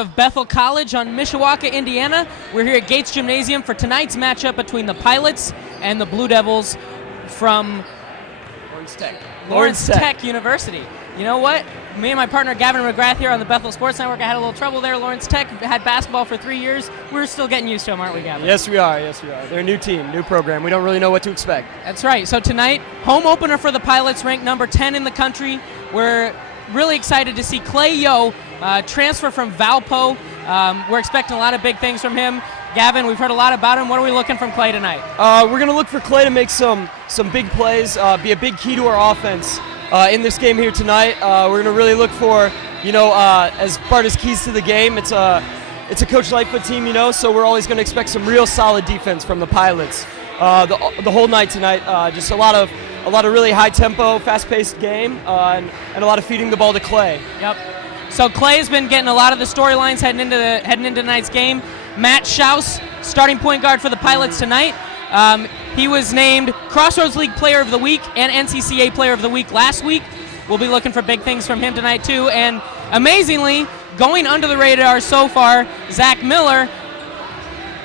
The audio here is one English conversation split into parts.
Of Bethel College on Mishawaka, Indiana. We're here at Gates Gymnasium for tonight's matchup between the Pilots and the Blue Devils from Lawrence Tech University. You know what? Me and my partner Gavin McGrath here on the Bethel Sports Network, I had a little trouble there. Lawrence Tech had basketball for 3 years. We're still getting used to them, aren't we, Gavin? Yes, we are. Yes, we are. They're a new team, new program. We don't really know what to expect. That's right. So tonight, home opener for the Pilots, ranked number 10 in the country. We're really excited to see Clay Yo transfer from Valpo. We're expecting a lot of big things from him. Gavin, we've heard a lot about him. What are we looking from Clay tonight? We're going to look for Clay to make some big plays, be a big key to our offense in this game here tonight. We're going to really look for, as part of his keys to the game, it's a Coach Lightfoot team, so we're always going to expect some real solid defense from the Pilots. The whole night tonight, just a lot of really high tempo, fast-paced game, and a lot of feeding the ball to Clay. Yep. So Clay's been getting a lot of the storylines heading into tonight's game. Matt Schaus, starting point guard for the Pilots tonight. He was named Crossroads League Player of the Week and NCCA Player of the Week last week. We'll be looking for big things from him tonight too. And amazingly, going under the radar so far, Zach Miller,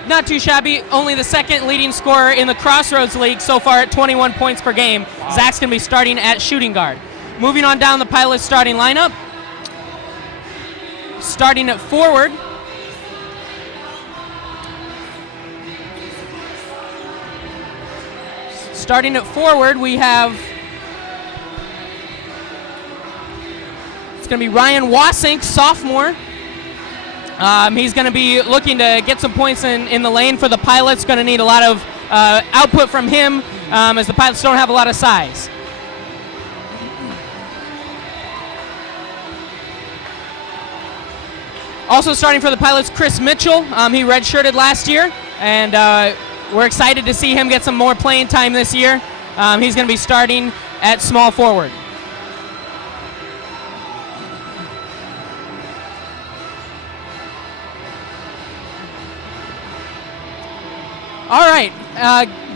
not too shabby, only the second leading scorer in the Crossroads League so far at 21 points per game. Wow. Zach's going to be starting at shooting guard. Moving on down the Pilots starting lineup. Starting at forward, we have, it's going to be Ryan Wasink, sophomore. He's going to be looking to get some points in the lane for the Pilots. Going to need a lot of output from him as the Pilots don't have a lot of size. Also starting for the Pilots, Chris Mitchell. He redshirted last year, and we're excited to see him get some more playing time this year. He's going to be starting at small forward. All right,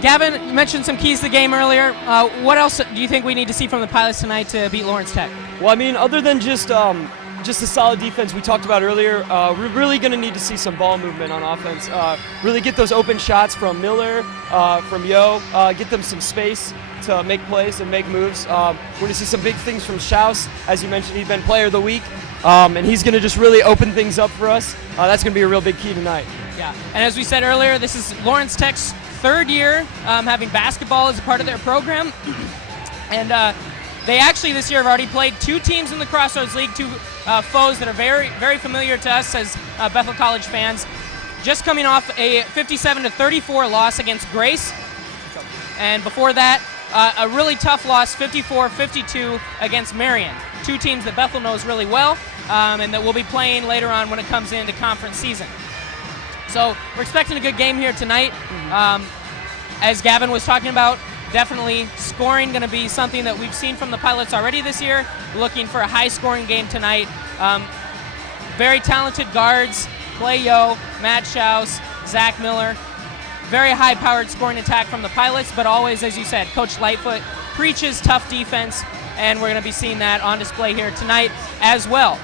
Gavin, you mentioned some keys to the game earlier. What else do you think we need to see from the Pilots tonight to beat Lawrence Tech? Well, I mean, other than just the solid defense we talked about earlier, we're really going to need to see some ball movement on offense. Really get those open shots from Miller, from Yo, get them some space to make plays and make moves. We're going to see some big things from Schaus. As you mentioned, he's been Player of the Week, and he's going to just really open things up for us. That's going to be a real big key tonight. Yeah, and as we said earlier, this is Lawrence Tech's third year having basketball as a part of their program. And they actually this year have already played two teams in the Crossroads League, two foes that are very, very familiar to us as Bethel College fans. Just coming off a 57-34 loss against Grace. And before that, a really tough loss, 54-52 against Marion. Two teams that Bethel knows really well and that we'll be playing later on when it comes into conference season. So we're expecting a good game here tonight. As Gavin was talking about, definitely scoring going to be something that we've seen from the Pilots already this year. Looking for a high-scoring game tonight. Very talented guards, Clay Yo, Matt Schaus, Zach Miller. Very high-powered scoring attack from the Pilots, but always, as you said, Coach Lightfoot preaches tough defense, and we're going to be seeing that on display here tonight as well.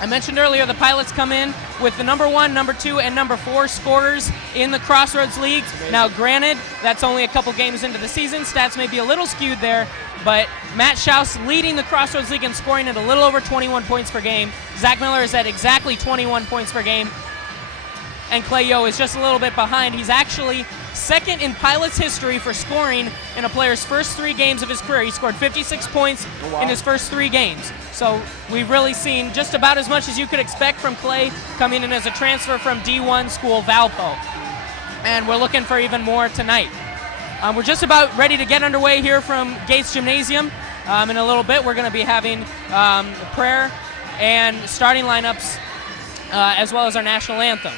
I mentioned earlier the Pilots come in with the number 1, number 2, and number 4 scorers in the Crossroads League. Now, granted, that's only a couple games into the season. Stats may be a little skewed there, but Matt Schaus leading the Crossroads League in scoring at a little over 21 points per game. Zach Miller is at exactly 21 points per game. And Clay Yo is just a little bit behind. He's actually second in Pilots history for scoring in a player's first 3 games of his career. He scored 56 points in his first 3 games. So we've really seen just about as much as you could expect from Clay coming in as a transfer from D1 school Valpo. And we're looking for even more tonight. We're just about ready to get underway here from Gates Gymnasium. In a little bit, we're going to be having prayer and starting lineups as well as our national anthem.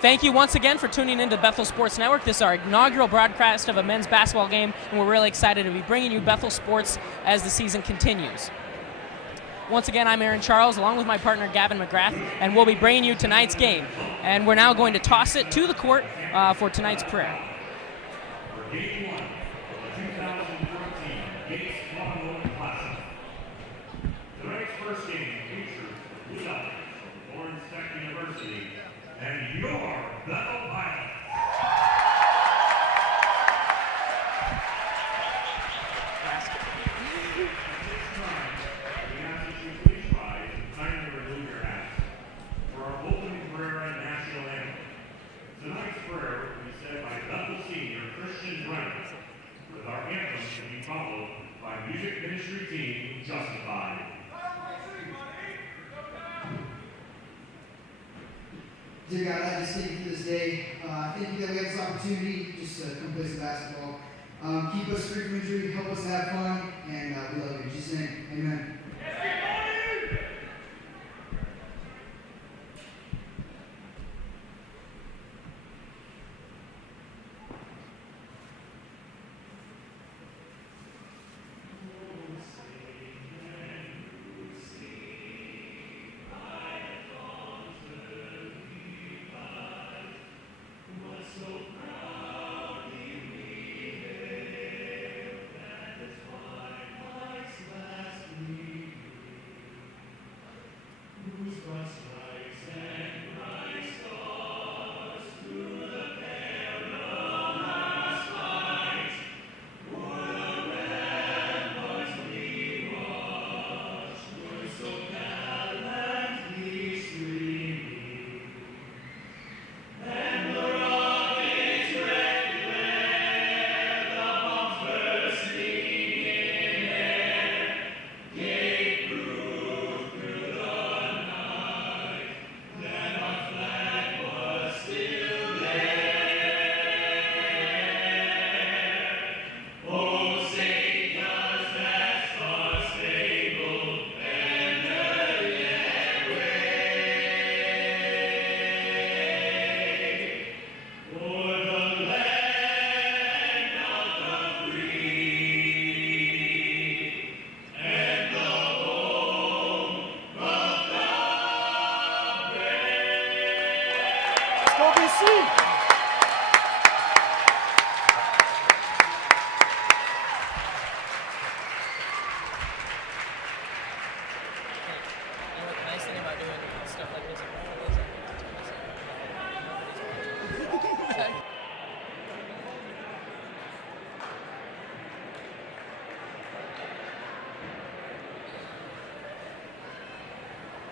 Thank you once again for tuning into Bethel Sports Network. This is our inaugural broadcast of a men's basketball game, and we're really excited to be bringing you Bethel Sports as the season continues. Once again, I'm Aaron Charles, along with my partner Gavin McGrath, and we'll be bringing you tonight's game. And we're now going to toss it to the court for tonight's prayer. Bethel Pilot. For our opening prayer and national anthem. Tonight's prayer will be said by Bethel Senior Christian Brennan, with our anthem to be followed by music ministry team Justified. Dear God, I just thank you for this day. Thank you that we have this opportunity just to come play some basketball. Keep us free from injury, help us have fun, and we love you. In Jesus' name, amen.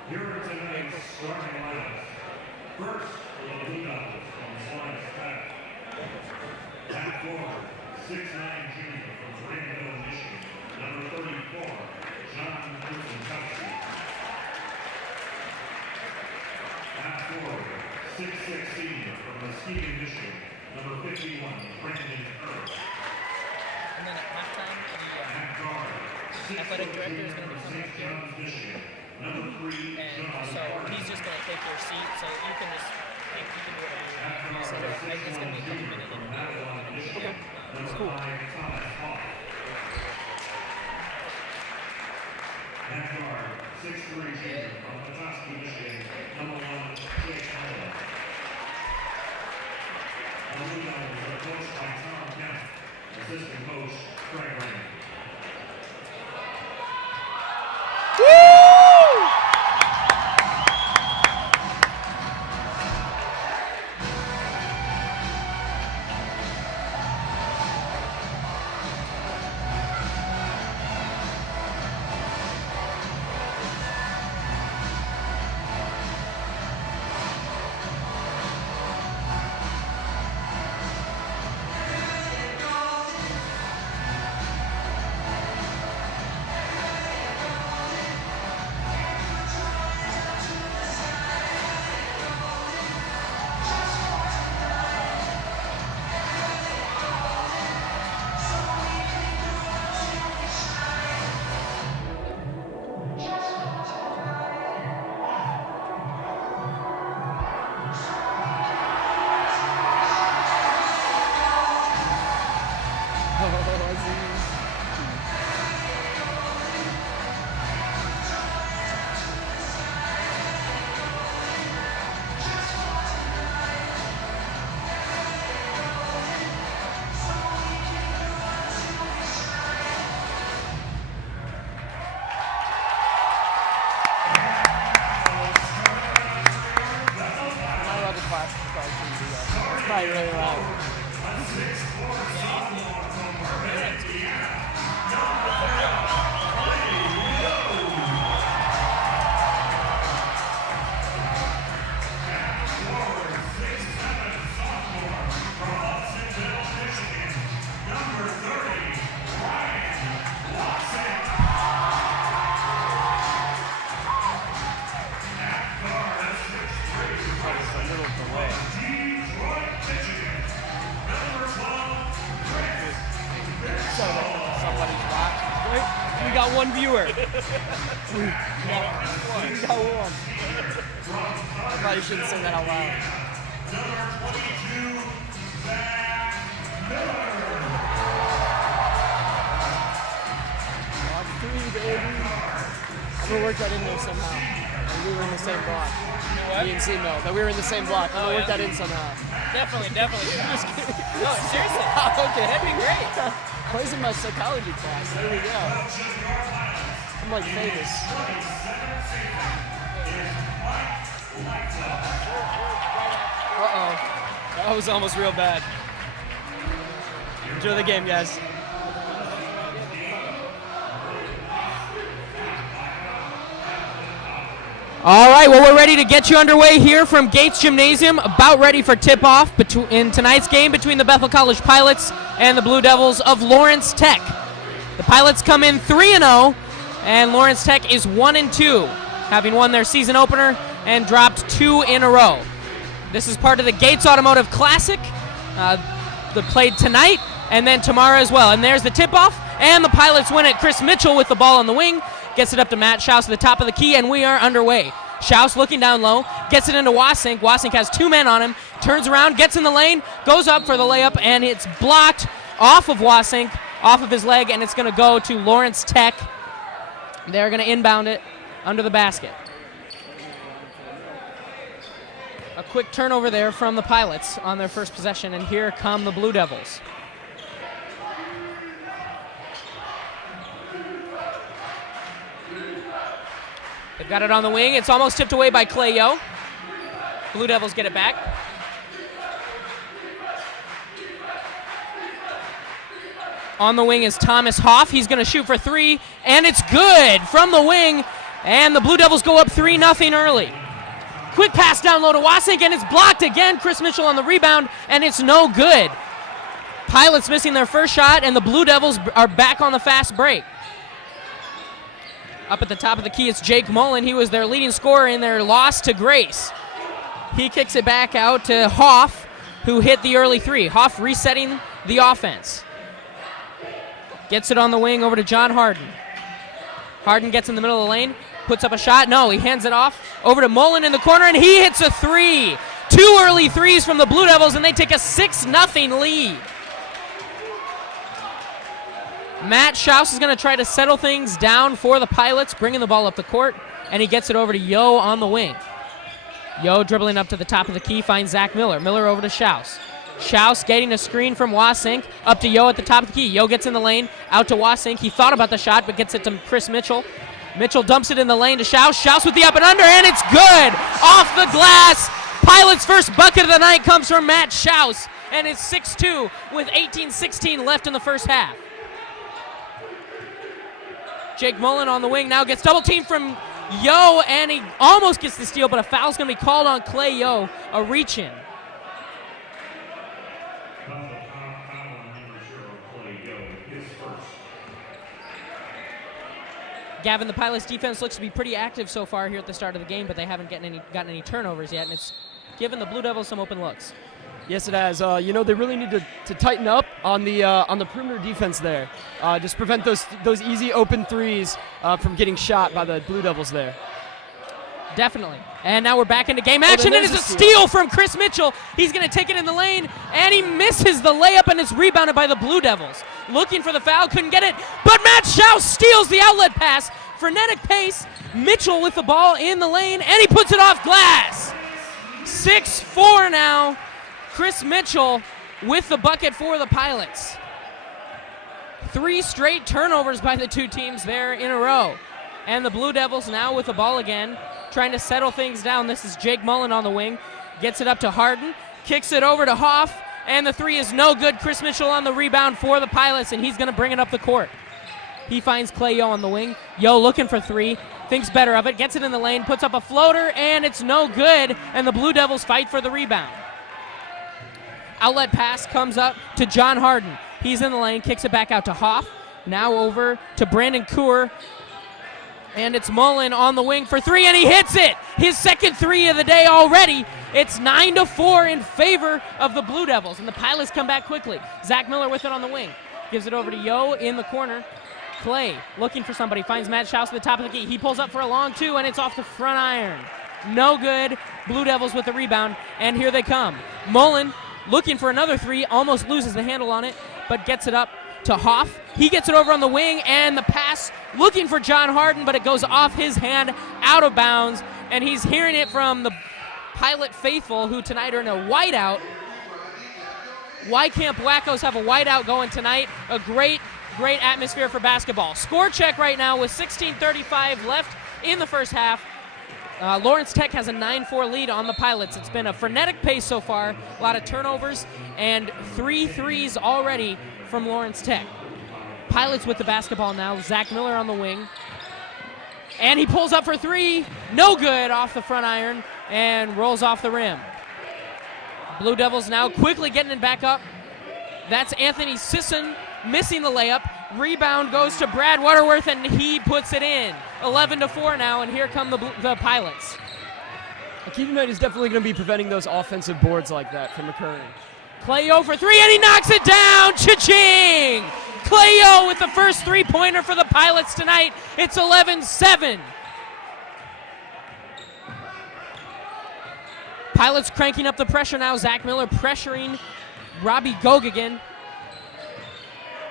Here are tonight's starting lineups. First, for the Blue Devils from Lawrence Tech. At forward, 6'9" junior from Greenville, Michigan, number 34, John Kusinkowski. At forward, 6'6" senior from Muskegon, Michigan, number 51, Brandon Earth. And then at halftime, At guard, the athletic director is going to be St. coming up John's, Michigan, number 3, here. John And so Carter. he's just going to take your seat, so you can just you can do whatever you At want. guard, So I think it's going to be a 6'1" couple junior minute from interview. Babylon, Michigan, Yeah. number 5, Thomas Hawk. At guard, 6'3" junior from Petoskey, Michigan, number 1, Jake Allen. The Blue Devils are coached by Tom Kemp, assistant coach Craig Raymond. It's probably really loud. We got one viewer. We got one. I probably shouldn't say that out loud. Three, baby. I'm gonna work that in there somehow. And we were in the same block. Me and C-Mel, that we were in the same block. I'm gonna work that in somehow. Definitely. Just kidding. No, seriously. Okay. That'd be great. I was in my psychology class. There we go. I'm like famous. Uh-oh. That was almost real bad. Enjoy the game, guys. All right, well, we're ready to get you underway here from Gates Gymnasium, about ready for tip-off in tonight's game between the Bethel College Pilots and the Blue Devils of Lawrence Tech. The Pilots come in 3-0, and Lawrence Tech is 1-2, having won their season opener and dropped 2 in a row. This is part of the Gates Automotive Classic, that played tonight and then tomorrow as well. And there's the tip-off, and the Pilots win it. Chris Mitchell with the ball on the wing. Gets it up to Matt Schaus at the top of the key, and we are underway. Schaus looking down low, gets it into Wasink. Wasink has 2 men on him, turns around, gets in the lane, goes up for the layup, and it's blocked off of Wasink, off of his leg, and it's going to go to Lawrence Tech. They're going to inbound it under the basket. A quick turnover there from the Pilots on their first possession, and here come the Blue Devils. They've got it on the wing. It's almost tipped away by Clay Yo. Blue Devils get it back. On the wing is Thomas Hoff. He's going to shoot for 3, and it's good from the wing, and the Blue Devils go up 3-0 early. Quick pass down low to Wasink, and it's blocked again. Chris Mitchell on the rebound, and it's no good. Pilots missing their first shot, and the Blue Devils are back on the fast break. Up at the top of the key, it's Jake Mullen. He was their leading scorer in their loss to Grace. He kicks it back out to Hoff, who hit the early 3. Hoff resetting the offense. Gets it on the wing over to John Harden. Harden gets in the middle of the lane, puts up a shot. No, he hands it off over to Mullen in the corner, and he hits a 3. 2 early 3s from the Blue Devils, and they take a 6-0 lead. Matt Schaus is going to try to settle things down for the Pilots, bringing the ball up the court, and he gets it over to Yo on the wing. Yo dribbling up to the top of the key, finds Zach Miller. Miller over to Schaus. Schaus getting a screen from Wasink, up to Yo at the top of the key. Yo gets in the lane, out to Wasink. He thought about the shot, but gets it to Chris Mitchell. Mitchell dumps it in the lane to Schaus. Schaus with the up and under, and it's good! Off the glass! Pilots' first bucket of the night comes from Matt Schaus, and it's 6-2 with 18-16 left in the first half. Jake Mullen on the wing now gets double teamed from Yo, and he almost gets the steal, but a foul's going to be called on Clay Yo, a reach-in. Gavin, the Pilots' defense looks to be pretty active so far here at the start of the game, but they haven't gotten any turnovers yet, and it's given the Blue Devils some open looks. Yes, it has. They really need to tighten up on the perimeter defense there. Just prevent those easy open 3s from getting shot by the Blue Devils there. Definitely. And now we're back into game action, and it's a steal from Chris Mitchell. He's going to take it in the lane, and he misses the layup, and it's rebounded by the Blue Devils. Looking for the foul, couldn't get it, but Matt Schaus steals the outlet pass. Frenetic pace, Mitchell with the ball in the lane, and he puts it off glass. 6-4 now. Chris Mitchell with the bucket for the Pilots. 3 straight turnovers by the two teams there in a row. And the Blue Devils now with the ball again, trying to settle things down. This is Jake Mullen on the wing. Gets it up to Harden. kicks it over to Hoff, and the three is no good. Chris Mitchell on the rebound for the Pilots, and he's going to bring it up the court. He finds Clay Yo on the wing. Yo looking for three, thinks better of it, gets it in the lane, puts up a floater, and it's no good, and the Blue Devils fight for the rebound. Outlet pass comes up to John Harden. He's in the lane, kicks it back out to Hoff. Now over to Brandon Coor. And it's Mullen on the wing for three, and he hits it! His second three of the day already. It's 9-4 in favor of the Blue Devils, and the Pilots come back quickly. Zach Miller with it on the wing. Gives it over to Yo in the corner. Clay looking for somebody, finds Matt Schaus at the top of the key. He pulls up for a long two, and it's off the front iron. No good. Blue Devils with the rebound, and here they come. Mullen looking for another three, almost loses the handle on it, but gets it up to Hoff. He gets it over on the wing, and the pass looking for John Harden, but it goes off his hand, out of bounds, and he's hearing it from the Pilot faithful, who tonight are in a whiteout. Why can't Wackos have a whiteout going tonight? A great atmosphere for basketball. Score check right now with 16:35 left in the first half. Lawrence Tech has a 9-4 lead on the Pilots. It's been a frenetic pace so far, a lot of turnovers, and 3 threes already from Lawrence Tech. Pilots with the basketball now. Zach Miller on the wing. And he pulls up for three. No good, off the front iron, and rolls off the rim. Blue Devils now quickly getting it back up. That's Anthony Sisson missing the layup. Rebound goes to Brad Waterworth, and he puts it in. 11-4 now, and here come the Pilots. Keaton Knight is definitely going to be preventing those offensive boards like that from occurring. Clayo for three, and he knocks it down. Cha-ching! Clayo with the first three-pointer for the Pilots tonight. It's 11-7. Pilots cranking up the pressure now. Zach Miller pressuring Robbie Gogigan.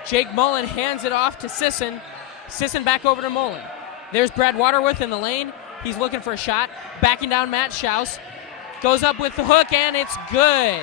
Jake Mullen hands it off to Sisson. Sisson back over to Mullen. There's Brad Waterworth in the lane. He's looking for a shot. Backing down Matt Schaus. Goes up with the hook, and it's good.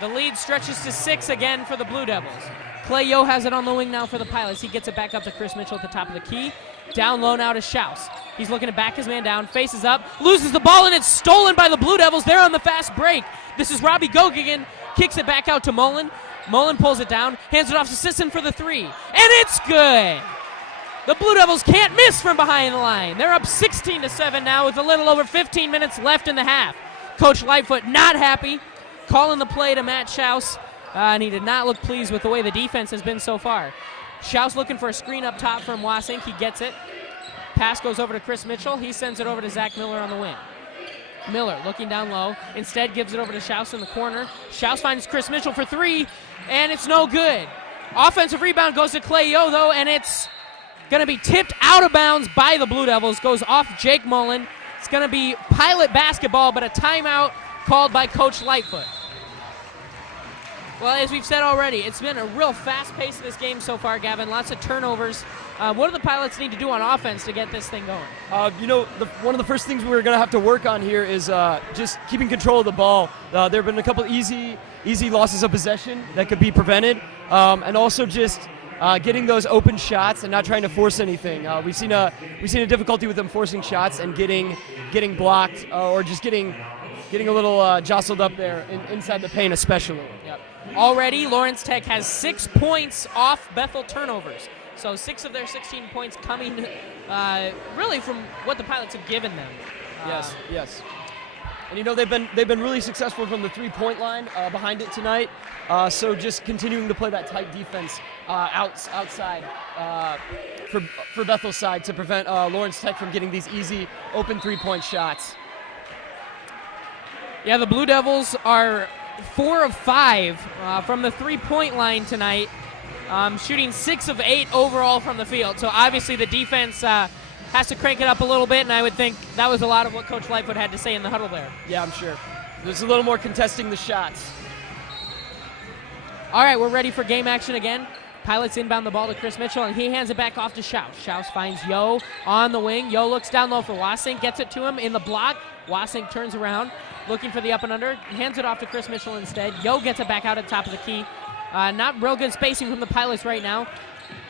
The lead stretches to 6 again for the Blue Devils. Clay Yo has it on the wing now for the Pilots. He gets it back up to Chris Mitchell at the top of the key. Down low now to Schaus. He's looking to back his man down, faces up, loses the ball, and it's stolen by the Blue Devils. They're on the fast break. This is Robbie Gogigan, kicks it back out to Mullen. Mullen pulls it down, hands it off to Sisson for the three, and it's good. The Blue Devils can't miss from behind the line. They're up 16-7 now with a little over 15 minutes left in the half. Coach Lightfoot not happy, calling the play to Matt Schaus, and he did not look pleased with the way the defense has been so far. Schaus looking for a screen up top from Wasink. He gets it. Pass goes over to Chris Mitchell. He sends it over to Zach Miller on the wing. Miller looking down low. Instead gives it over to Schaus in the corner. Schaus finds Chris Mitchell for three, and it's no good. Offensive rebound goes to Clay Yo, though, and it's going to be tipped out of bounds by the Blue Devils. Goes off Jake Mullen. It's going to be Pilot basketball, but a timeout called by Coach Lightfoot. Well, as we've said already, it's been a real fast pace of this game so far, Gavin. Lots of turnovers. What do the Pilots need to do on offense to get this thing going? One of the first things we're going to have to work on here is just keeping control of the ball. There have been a couple easy losses of possession that could be prevented, and also just getting those open shots and not trying to force anything. We've seen a difficulty with them forcing shots and getting blocked or just getting a little jostled up there inside the paint, especially. Yep. Already, Lawrence Tech has 6 points off Bethel turnovers. So 6 of their 16 points coming really from what the Pilots have given them. Yes. And they've been really successful from the 3-point line behind it tonight. So just continuing to play that tight defense outside for Bethel's side to prevent Lawrence Tech from getting these easy open 3-point shots. Yeah, the Blue Devils are 4 of 5 from the 3-point line tonight, shooting 6 of 8 overall from the field. So obviously the defense has to crank it up a little bit, and I would think that was a lot of what Coach Lightfoot had to say in the huddle there. Yeah, I'm sure. There's a little more contesting the shots. All right, we're ready for game action again. Pilots inbound the ball to Chris Mitchell, and he hands it back off to Schaus. Schaus finds Yo on the wing. Yo looks down low for Wasink, gets it to him in the block. Wasink turns around, looking for the up and under, hands it off to Chris Mitchell instead. Yo gets it back out at the top of the key. Not real good spacing from the Pilots right now.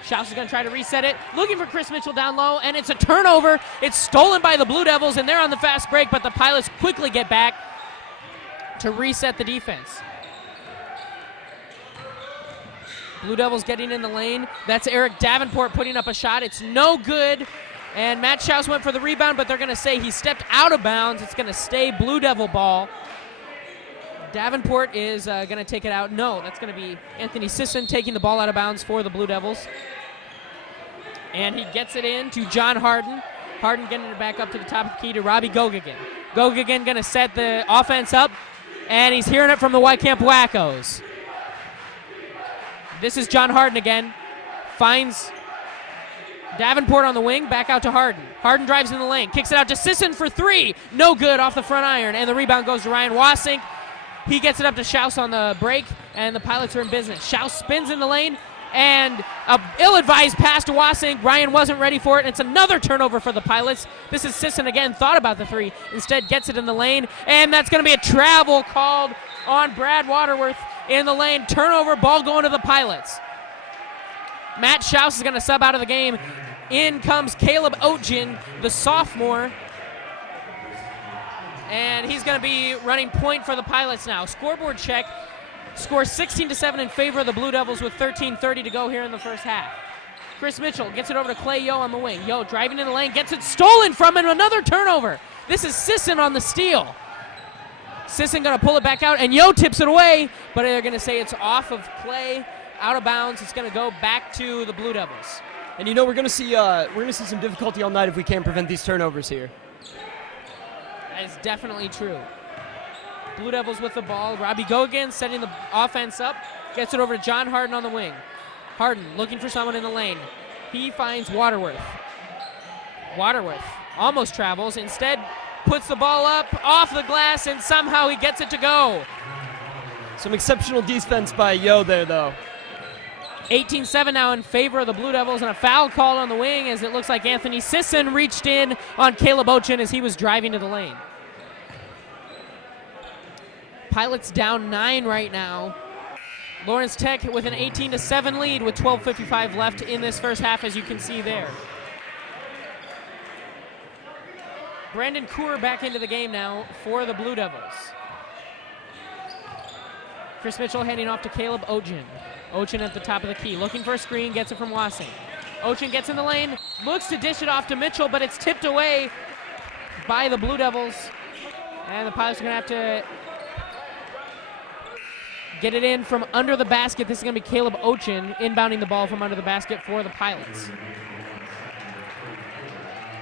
Schaus is going to try to reset it, looking for Chris Mitchell down low, and it's a turnover. It's stolen by the Blue Devils, and they're on the fast break, but the Pilots quickly get back to reset the defense. Blue Devils getting in the lane. That's Eric Davenport putting up a shot. It's no good. And Matt Schaus went for the rebound, but they're going to say he stepped out of bounds. It's going to stay Blue Devil ball. Davenport is going to take it out. No, that's going to be Anthony Sisson taking the ball out of bounds for the Blue Devils. And he gets it in to John Harden. Harden getting it back up to the top of the key to Robbie Gogigan. Gogigan going to set the offense up, and he's hearing it from the Whitecamp Wackos. This is John Harden again. Finds Davenport on the wing, back out to Harden. Harden drives in the lane, kicks it out to Sisson for three. No good off the front iron, and the rebound goes to Ryan Wasink. He gets it up to Schaus on the break, and the Pilots are in business. Schaus spins in the lane, and a ill-advised pass to Wasink. Ryan wasn't ready for it, and it's another turnover for the Pilots. This is Sisson again, thought about the three, instead gets it in the lane, and that's going to be a travel called on Brad Waterworth in the lane. Turnover, ball going to the Pilots. Matt Schaus is going to sub out of the game. In comes Caleb Oatgen, the sophomore, and he's going to be running point for the Pilots now. Scoreboard check. Scores 16-7 in favor of the Blue Devils with 13:30 to go here in the first half. Chris Mitchell gets it over to Clay Yo on the wing. Yo driving in the lane, gets it stolen from him. Another turnover. This is Sisson on the steal. Sisson going to pull it back out, and Yo tips it away, but they're going to say it's off of Clay, out of bounds. It's going to go back to the Blue Devils. And you know we're gonna see some difficulty all night if we can't prevent these turnovers here. That is definitely true. Blue Devils with the ball. Robbie Gogan setting the offense up. Gets it over to John Harden on the wing. Harden looking for someone in the lane. He finds Waterworth. Waterworth almost travels. Instead puts the ball up off the glass, and somehow he gets it to go. Some exceptional defense by Yo there, though. 18-7 now in favor of the Blue Devils, and a foul called on the wing as it looks like Anthony Sisson reached in on Caleb Oatgen as he was driving to the lane. Pilots down 9 right now. Lawrence Tech with an 18-7 lead with 12:55 left in this first half, as you can see there. Brandon Coor back into the game now for the Blue Devils. Chris Mitchell handing off to Caleb Oatgen. Oatgen at the top of the key, looking for a screen, gets it from Wasink. Oatgen gets in the lane, looks to dish it off to Mitchell, but it's tipped away by the Blue Devils. And the Pilots are going to have to get it in from under the basket. This is going to be Caleb Oatgen inbounding the ball from under the basket for the Pilots.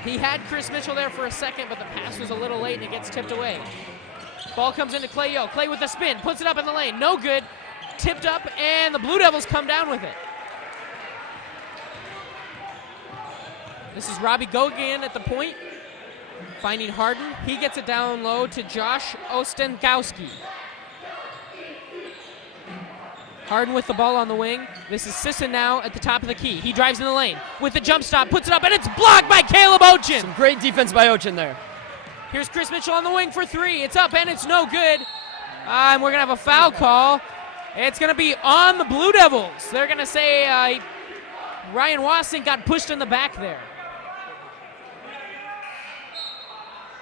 He had Chris Mitchell there for a second, but the pass was a little late and it gets tipped away. Ball comes into Clay Yo. Clay with the spin, puts it up in the lane, no good. Tipped up, and the Blue Devils come down with it. This is Robbie Gogan at the point, finding Harden. He gets it down low to Josh Ostenkowski. Harden with the ball on the wing. This is Sisson now at the top of the key. He drives in the lane with the jump stop, puts it up, and it's blocked by Caleb Oatgen. Some great defense by Oatgen there. Here's Chris Mitchell on the wing for three. It's up, and it's no good. And we're going to have a foul call. It's going to be on the Blue Devils. They're going to say Ryan Wasink got pushed in the back there.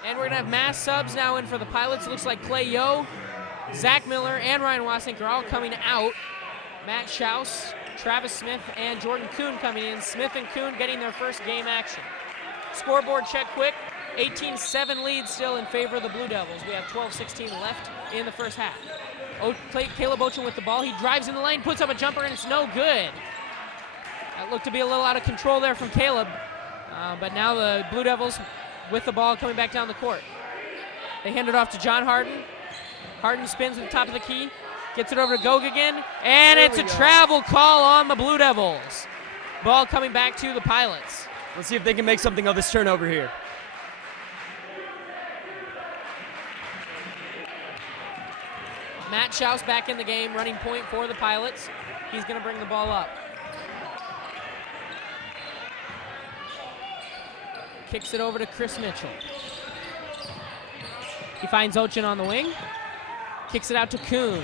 And we're going to have mass subs now in for the Pilots. It looks like Clay Yo, Zach Miller, and Ryan Wasink are all coming out. Matt Schaus, Travis Smith, and Jordan Kuhn coming in. Smith and Kuhn getting their first game action. Scoreboard check quick. 18-7 lead still in favor of the Blue Devils. We have 12:16 left in the first half. Caleb Oatgen with the ball. He drives in the lane, puts up a jumper, and it's no good. That looked to be a little out of control there from Caleb. But now the Blue Devils with the ball coming back down the court. They hand it off to John Harden. Harden spins at the top of the key, gets it over to Gogigan, and it's a travel call on the Blue Devils. Ball coming back to the Pilots. Let's see if they can make something of this turnover here. Matt Schaus back in the game, running point for the Pilots. He's going to bring the ball up. Kicks it over to Chris Mitchell. He finds Oatgen on the wing. Kicks it out to Kuhn.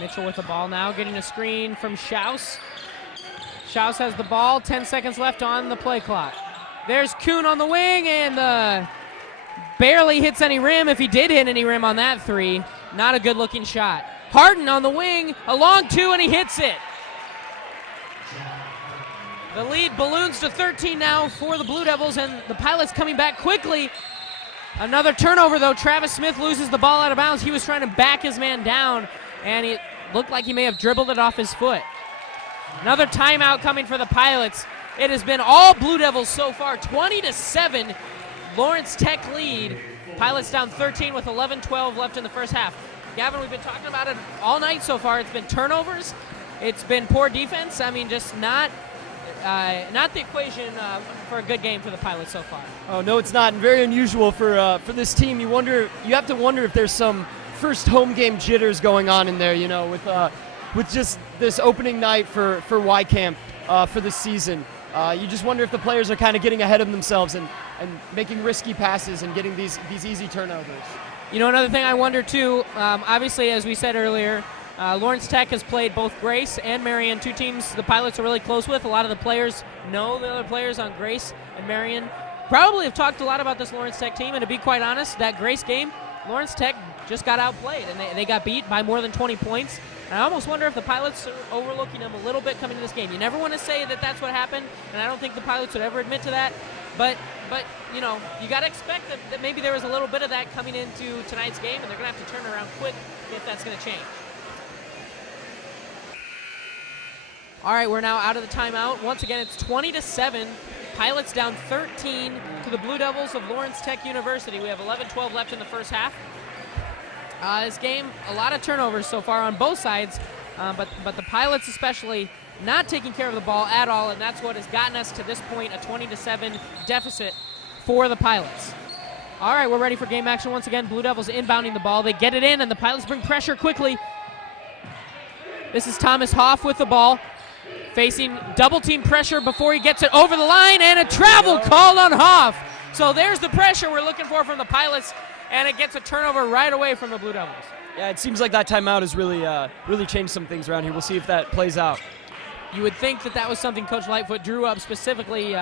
Mitchell with the ball now, getting a screen from Schaus. Schaus has the ball, 10 seconds left on the play clock. There's Kuhn on the wing, and the Barely hits any rim. If he did hit any rim on that three, not a good-looking shot. Harden on the wing, a long two, and he hits it. The lead balloons to 13 now for the Blue Devils, and the Pilots coming back quickly. Another turnover, though. Travis Smith loses the ball out of bounds. He was trying to back his man down, and it looked like he may have dribbled it off his foot. Another timeout coming for the Pilots. It has been all Blue Devils so far, 20-7. Lawrence Tech lead. Pilots down 13 with 11-12 left in the first half. Gavin, we've been talking about it all night so far. It's been turnovers. It's been poor defense. I mean, just not the equation for a good game for the Pilots so far. Oh no, it's not, and very unusual for this team. You have to wonder if there's some first home game jitters going on in there. You know, with just this opening night for Y Camp for the season. You just wonder if the players are kind of getting ahead of themselves and making risky passes and getting these easy turnovers. You know, another thing I wonder too. Obviously, as we said earlier. Lawrence Tech has played both Grace and Marion, two teams the Pilots are really close with. A lot of the players know the other players on Grace and Marion. Probably have talked a lot about this Lawrence Tech team, and to be quite honest, that Grace game, Lawrence Tech just got outplayed, and they got beat by more than 20 points. And I almost wonder if the Pilots are overlooking them a little bit coming to this game. You never want to say that that's what happened, and I don't think the Pilots would ever admit to that. But you know, you got to expect that maybe there was a little bit of that coming into tonight's game, and they're going to have to turn around quick if that's going to change. All right, we're now out of the timeout. Once again, it's 20-7. Pilots down 13 to the Blue Devils of Lawrence Tech University. We have 11-12 left in the first half. This game, a lot of turnovers so far on both sides, but the Pilots especially not taking care of the ball at all, and that's what has gotten us to this point, a 20-7 deficit for the Pilots. All right, we're ready for game action once again. Blue Devils inbounding the ball. They get it in, and the Pilots bring pressure quickly. This is Thomas Hoff with the ball. Facing double team pressure before he gets it over the line, and a travel called on Hoff. So there's the pressure we're looking for from the Pilots, and it gets a turnover right away from the Blue Devils. Yeah, it seems like that timeout has really changed some things around here. We'll see if that plays out. You would think that was something Coach Lightfoot drew up specifically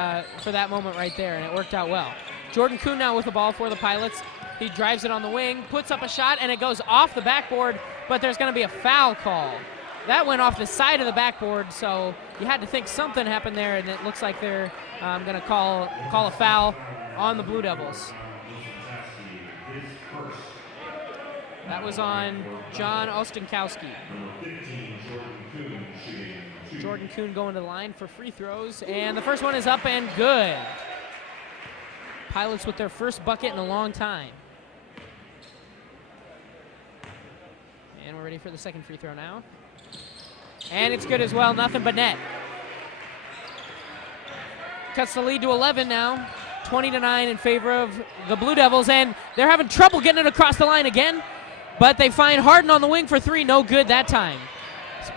for that moment right there, and it worked out well. Jordan Kuhn now with the ball for the Pilots. He drives it on the wing, puts up a shot, and it goes off the backboard, but there's going to be a foul call. That went off the side of the backboard, so you had to think something happened there, and it looks like they're going to call a foul on the Blue Devils. That was on John Ostenkowski. Jordan Kuhn going to the line for free throws, and the first one is up and good. Pilots with their first bucket in a long time. And we're ready for the second free throw now. And it's good as well, nothing but net. Cuts the lead to 11 now, 20-9 in favor of the Blue Devils, and they're having trouble getting it across the line again, but they find Harden on the wing for three, no good that time.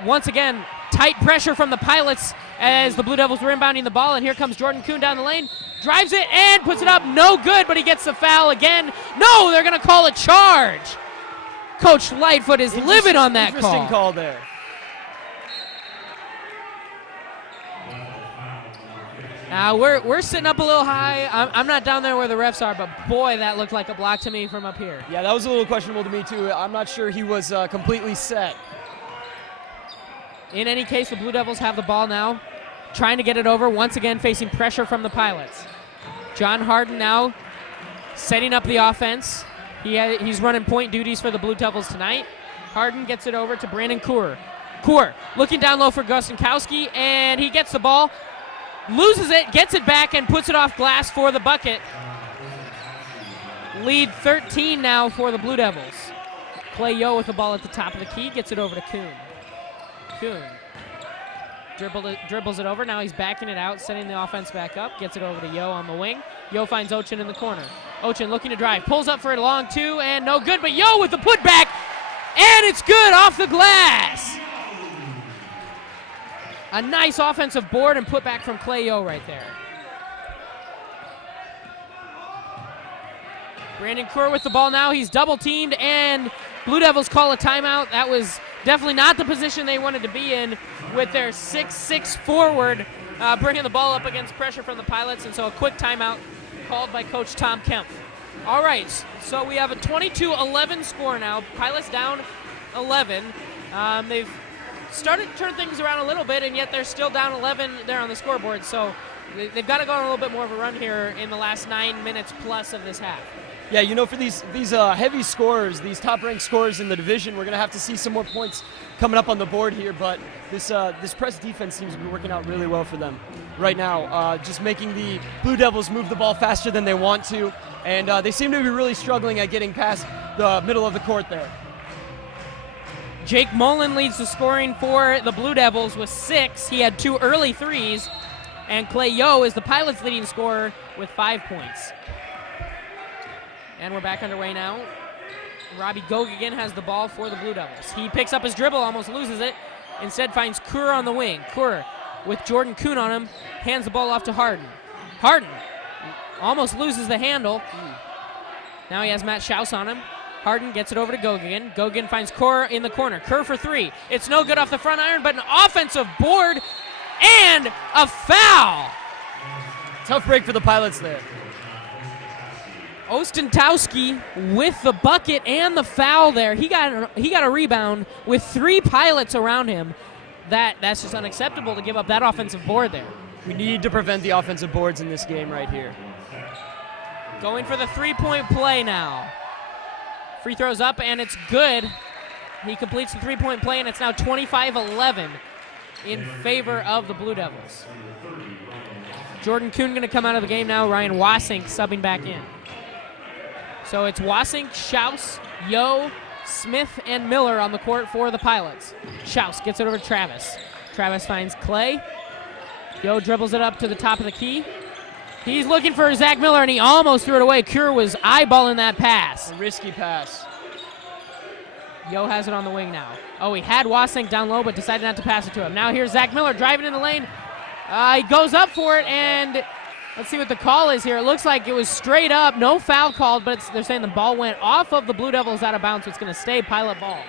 Once again, tight pressure from the Pilots as the Blue Devils were inbounding the ball, and here comes Jordan Kuhn down the lane, drives it and puts it up, no good, but he gets the foul again. No, they're gonna call a charge. Coach Lightfoot is livid on that call. Interesting call there. Now we're sitting up a little high. I'm not down there where the refs are, but boy, that looked like a block to me from up here. Yeah, that was a little questionable to me too. I'm not sure he was completely set. In any case, the Blue Devils have the ball now, trying to get it over, once again facing pressure from the Pilots. John Harden now setting up the offense. He's running point duties for the Blue Devils tonight. Harden gets it over to Brandon Kaur. Kaur looking down low for Gostenkowski, and he gets the ball. Loses it, gets it back, and puts it off glass for the bucket. Lead 13 now for the Blue Devils. Clay Yo with the ball at the top of the key, gets it over to Kuhn. Kuhn dribbles it over, now he's backing it out, setting the offense back up, gets it over to Yo on the wing. Yo finds Ochin in the corner. Ochin looking to drive, pulls up for a long two, and no good, but Yo with the putback, and it's good off the glass. A nice offensive board and put back from Clay Yo right there. Brandon Kaur with the ball now. He's double teamed, and Blue Devils call a timeout. That was definitely not the position they wanted to be in with their 6'6" forward bringing the ball up against pressure from the Pilots, and so a quick timeout called by Coach Tom Kempf. All right, so we have a 22-11 score now. Pilots down 11. They've started to turn things around a little bit, and yet they're still down 11 there on the scoreboard. So they've got to go on a little bit more of a run here in the last 9 minutes plus of this half. Yeah, you know, for these heavy scorers, these top-ranked scorers in the division, we're going to have to see some more points coming up on the board here. But this press defense seems to be working out really well for them right now, just making the Blue Devils move the ball faster than they want to. And they seem to be really struggling at getting past the middle of the court there. Jake Mullen leads the scoring for the Blue Devils with 6. He had 2 early threes. And Clay Yo is the Pilots' leading scorer with 5 points. And we're back underway now. Robbie Gogigan has the ball for the Blue Devils. He picks up his dribble, almost loses it. Instead finds Kerr on the wing. Kerr with Jordan Kuhn on him, hands the ball off to Harden. Harden almost loses the handle. Now he has Matt Schaus on him. Harden gets it over to Gogigan. Gogigan finds Kerr in the corner. Kerr for 3. It's no good off the front iron, but an offensive board and a foul. Tough break for the Pilots there. Ostentowski with the bucket and the foul there. He got a rebound with 3 Pilots around him. That's just unacceptable to give up that offensive board there. We need to prevent the offensive boards in this game right here. Going for the 3-point play now. Free throws up, and it's good. He completes the 3-point play, and it's now 25-11 in favor of the Blue Devils. Jordan Kuhn going to come out of the game now. Ryan Wasink subbing back in. So it's Wasink, Schaus, Yo, Smith, and Miller on the court for the Pilots. Schaus gets it over to Travis. Travis finds Clay. Yo dribbles it up to the top of the key. He's looking for Zach Miller, and he almost threw it away. Kerr was eyeballing that pass. A risky pass. Yo has it on the wing now. Oh, he had Wasink down low, but decided not to pass it to him. Now here's Zach Miller driving in the lane. He goes up for it, and let's see what the call is here. It looks like it was straight up. No foul called, but they're saying the ball went off of the Blue Devils out of bounds, so it's going to stay Pilot ball.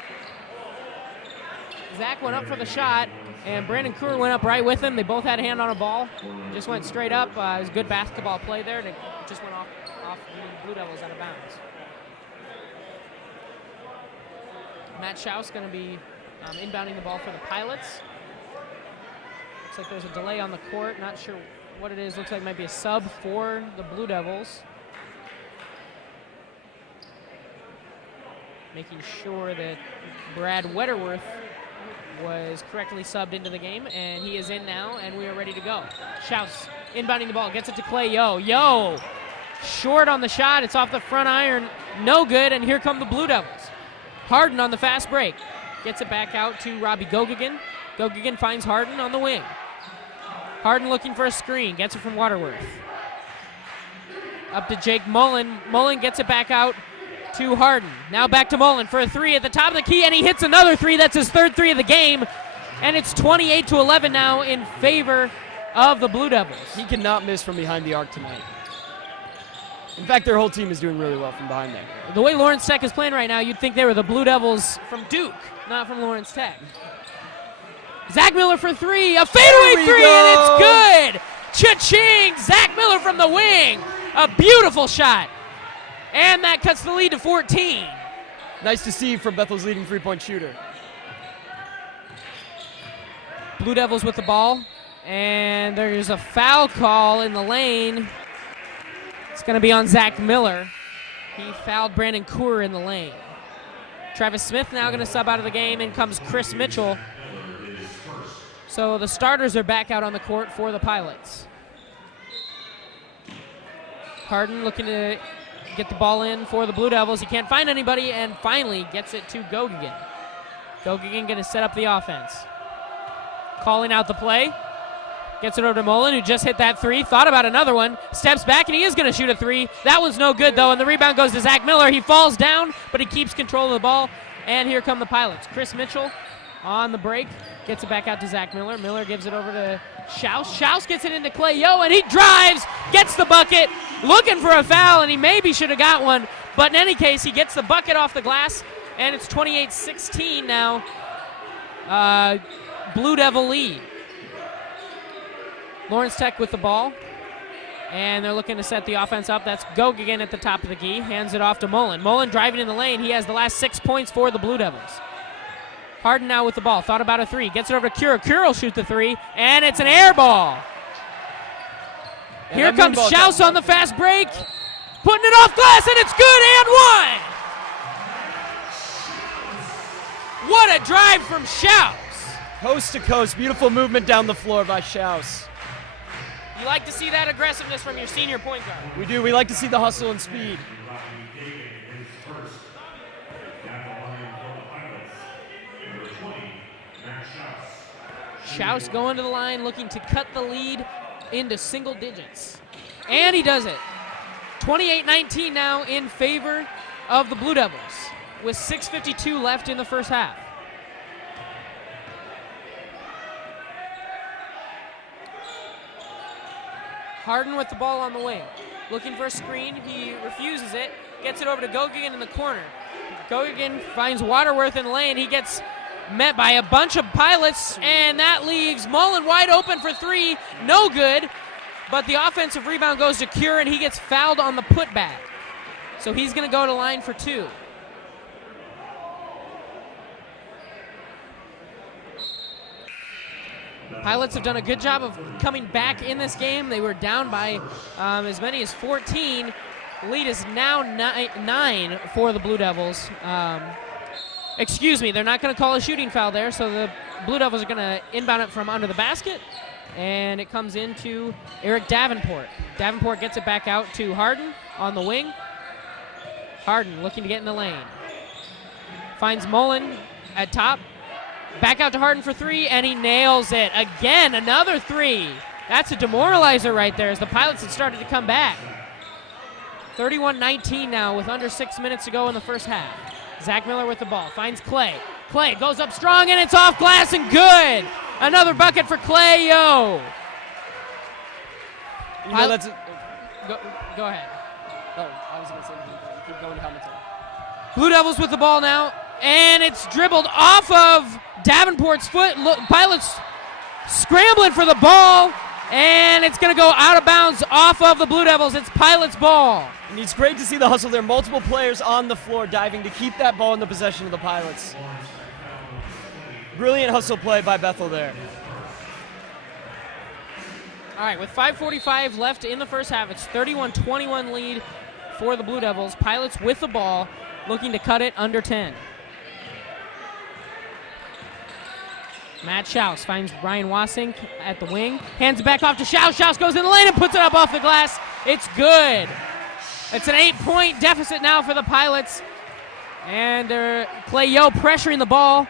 Zach went up for the shot, and Brandon Kerr went up right with him. They both had a hand on a ball. Just went straight up. It was good basketball play there, and it just went off the Blue Devils out of bounds. Matt Schaus going to be inbounding the ball for the Pilots. Looks like there's a delay on the court. Not sure what it is. Looks like it might be a sub for the Blue Devils. Making sure that Brad Wetterworth was correctly subbed into the game, and he is in now, and we are ready to go. Schaus inbounding the ball, gets it to Clay Yo. Yo, short on the shot. It's off the front iron. No good, and here come the Blue Devils. Harden on the fast break. Gets it back out to Robbie Gogigan. Gogigan finds Harden on the wing. Harden looking for a screen. Gets it from Waterworth. Up to Jake Mullen. Mullen gets it back out to Harden. Now back to Mullen for a 3 at the top of the key, and he hits another 3. That's his 3rd 3 of the game, and it's 28-11 now in favor of the Blue Devils. He cannot miss from behind the arc tonight. In fact, their whole team is doing really well from behind there. The way Lawrence Tech is playing right now, you'd think they were the Blue Devils from Duke, not from Lawrence Tech. Zach Miller for 3, a fadeaway 3, and it's good! Cha-ching! Zach Miller from the wing, a beautiful shot. And that cuts the lead to 14. Nice to see from Bethel's leading 3-point shooter. Blue Devils with the ball, and there's a foul call in the lane. It's going to be on Zach Miller. He fouled Brandon Kerr in the lane. Travis Smith now going to sub out of the game. In comes Chris Mitchell. So the starters are back out on the court for the Pilots. Harden looking to get the ball in for the Blue Devils. He can't find anybody, and finally gets it to Gogigan. Gogigan going to set up the offense. Calling out the play. Gets it over to Mullen, who just hit that 3. Thought about another one. Steps back, and he is going to shoot a 3. That one's no good, though, and the rebound goes to Zach Miller. He falls down, but he keeps control of the ball. And here come the Pilots. Chris Mitchell on the break. Gets it back out to Zach Miller. Miller gives it over to Schaus. Schaus gets it into Clay Yo, and he drives, gets the bucket, looking for a foul, and he maybe should have got one. But in any case, he gets the bucket off the glass, and it's 28-16 now. Blue Devil lead. Lawrence Tech with the ball. And they're looking to set the offense up. That's Gogigan at the top of the key. Hands it off to Mullen. Mullen driving in the lane. He has the last 6 points for the Blue Devils. Harden now with the ball. Thought about a three. Gets it over to Cura. Cura will shoot the three. And it's an air ball. Here comes Schaus on the fast break. Putting it off glass, and it's good, and one! What a drive from Schaus. Coast to coast. Beautiful movement down the floor by Schaus. You like to see that aggressiveness from your senior point guard. We do. We like to see the hustle and speed. Schaus going to the line, looking to cut the lead into single digits. And he does it. 28-19 now in favor of the Blue Devils with 6:52 left in the first half. Harden with the ball on the wing. Looking for a screen. He refuses it. Gets it over to Gogigan in the corner. Gogigan finds Waterworth in the lane. He gets met by a bunch of Pilots, and that leaves Mullen wide open for three. No good. But the offensive rebound goes to Cure, and he gets fouled on the putback. So he's going to go to line for two. Pilots have done a good job of coming back in this game. They were down by as many as 14. Lead is now 9 for the Blue Devils. Excuse me, they're not going to call a shooting foul there, so the Blue Devils are going to inbound it from under the basket, and it comes into Eric Davenport. Davenport gets it back out to Harden on the wing. Harden looking to get in the lane. Finds Mullen at top. Back out to Harden for three, and he nails it. Again, another three. That's a demoralizer right there as the Pilots had started to come back. 31-19 now with under 6 minutes to go in the first half. Zach Miller with the ball, finds Clay. Clay goes up strong, and it's off glass and good. Another bucket for Clay Yo. You know, that's Go ahead. Oh, I was going to say, keep going to commentary. Blue Devils with the ball now, and it's dribbled off of Davenport's foot. Pilots scrambling for the ball, and it's going to go out of bounds off of the Blue Devils. It's Pilots' ball. And it's great to see the hustle there. Multiple players on the floor diving to keep that ball in the possession of the Pilots. Brilliant hustle play by Bethel there. All right, with 5:45 left in the first half, it's 31-21 lead for the Blue Devils. Pilots with the ball, looking to cut it under 10. Matt Schaus finds Ryan Wasink at the wing. Hands it back off to Schaus. Schaus goes in the lane and puts it up off the glass. It's good. It's an 8-point deficit now for the Pilots. And Clay Yo pressuring the ball.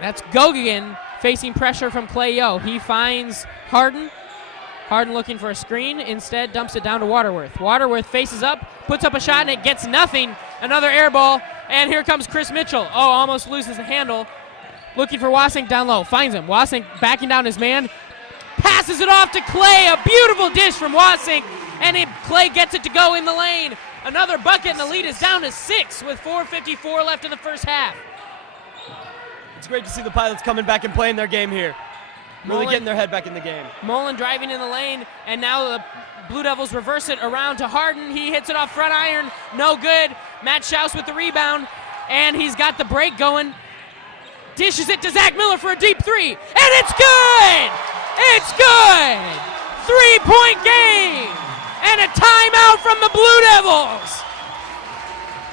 That's Gogigan facing pressure from Clay Yo. He finds Harden. Harden looking for a screen. Instead, dumps it down to Waterworth. Waterworth faces up, puts up a shot, and it gets nothing. Another air ball. And here comes Chris Mitchell. Oh, almost loses the handle. Looking for Wasink down low. Finds him. Wasink backing down his man. Passes it off to Clay. A beautiful dish from Wasink. And Clay gets it to go in the lane. Another bucket, and the lead is down to 6 with 4:54 left in the first half. It's great to see the Pilots coming back and playing their game here. Really getting their head back in the game. Mullen driving in the lane, and now the Blue Devils reverse it around to Harden. He hits it off front iron. No good. Matt Schaus with the rebound, and he's got the break going. Dishes it to Zach Miller for a deep three, and it's good! It's good! 3-point game! And a timeout from the Blue Devils!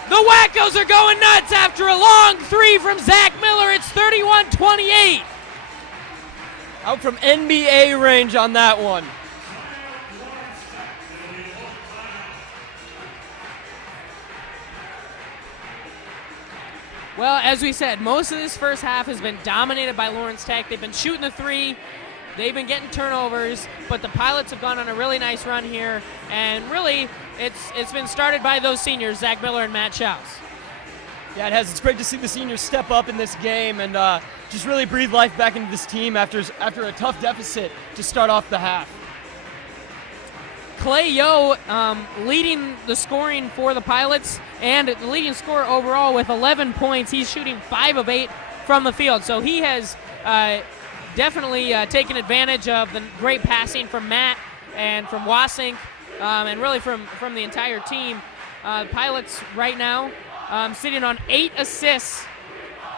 The Wackos are going nuts after a long three from Zach Miller. It's 31-28. Out from NBA range on that one. Well, as we said, most of this first half has been dominated by Lawrence Tech. They've been shooting the three. They've been getting turnovers, but the Pilots have gone on a really nice run here, and really it's been started by those seniors, Zach Miller and Matt Schaus. Yeah, it has. It's great to see the seniors step up in this game and just really breathe life back into this team after a tough deficit to start off the half. Clay Yo leading the scoring for the Pilots, and the leading scorer overall with 11 points. He's shooting 5 of 8 from the field, so he has definitely taking advantage of the great passing from Matt and from Wasink, and really from the entire team. Pilots right now sitting on 8 assists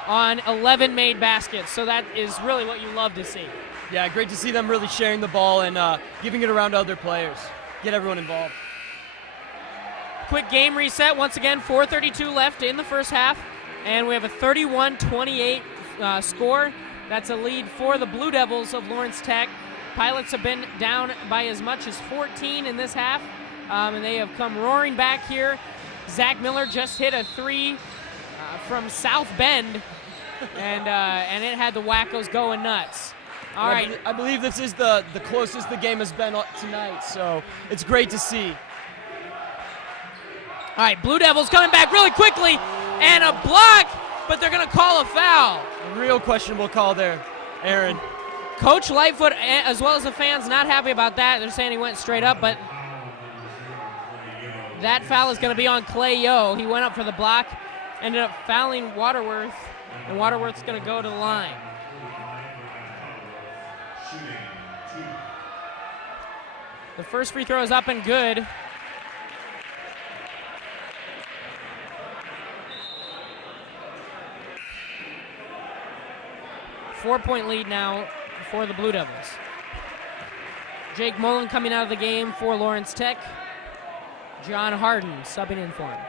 on 11 made baskets, so that is really what you love to see. Yeah, great to see them really sharing the ball and giving it around to other players. Get everyone involved. Quick game reset. Once again, 4:32 left in the first half, and we have a 31-28 score. That's a lead for the Blue Devils of Lawrence Tech. Pilots have been down by as much as 14 in this half, and they have come roaring back here. Zach Miller just hit a 3 from South Bend, and it had the Wackos going nuts. All right. I believe this is the closest the game has been tonight, so it's great to see. All right, Blue Devils coming back really quickly, and a block, but they're going to call a foul. Real questionable call there, Aaron. Coach Lightfoot, as well as the fans, not happy about that. They're saying he went straight up, but that foul is going to be on Clay Yo. He went up for the block, ended up fouling Waterworth, and Waterworth's going to go to the line. The first free throw is up and good. Four-point lead now for the Blue Devils. Jake Mullen coming out of the game for Lawrence Tech. John Harden subbing in for him.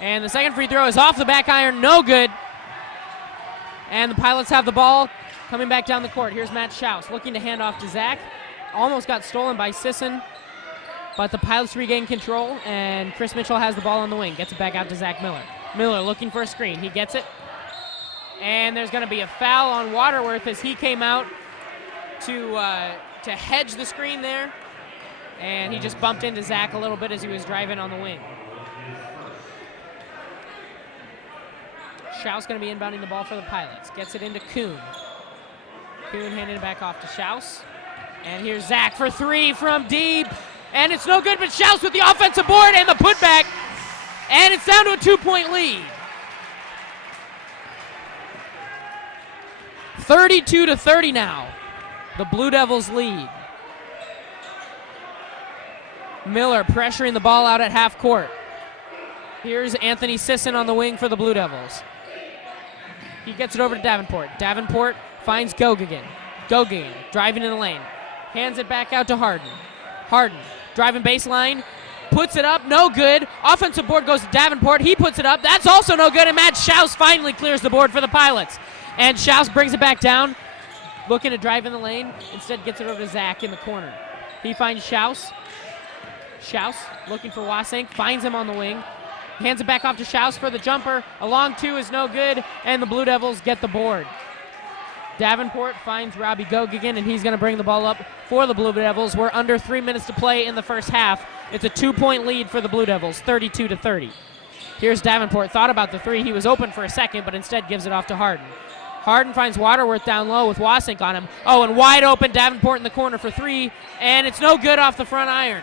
And the second free throw is off the back iron, no good. And the Pilots have the ball coming back down the court. Here's Matt Schaus looking to hand off to Zach. Almost got stolen by Sisson, but the Pilots regain control, and Chris Mitchell has the ball on the wing. Gets it back out to Zach Miller. Miller looking for a screen. He gets it. And there's going to be a foul on Waterworth as he came out to hedge the screen there. And he just bumped into Zach a little bit as he was driving on the wing. Schaus going to be inbounding the ball for the Pilots. Gets it into Kuhn. Kuhn handing it back off to Schaus. And here's Zach for 3 from deep. And it's no good, but Schaus with the offensive board and the putback. And it's down to a 2-point lead. 32-30 now. The Blue Devils lead. Miller pressuring the ball out at half court. Here's Anthony Sisson on the wing for the Blue Devils. He gets it over to Davenport. Davenport finds Gogigan. Gogigan driving in the lane. Hands it back out to Harden. Harden driving baseline. Puts it up. No good. Offensive board goes to Davenport. He puts it up. That's also no good. And Matt Schaus finally clears the board for the Pilots. And Schaus brings it back down. Looking to drive in the lane. Instead gets it over to Zach in the corner. He finds Schaus. Schaus looking for Wasink. Finds him on the wing. Hands it back off to Schaus for the jumper. A long 2 is no good, and the Blue Devils get the board. Davenport finds Robbie Gogigan, and he's going to bring the ball up for the Blue Devils. We're under 3 minutes to play in the first half. It's a 2-point lead for the Blue Devils, 32-30. Here's Davenport. Thought about the 3. He was open for a second, but instead gives it off to Harden. Harden finds Waterworth down low with Wasink on him. Oh, and wide open, Davenport in the corner for 3, and it's no good off the front iron.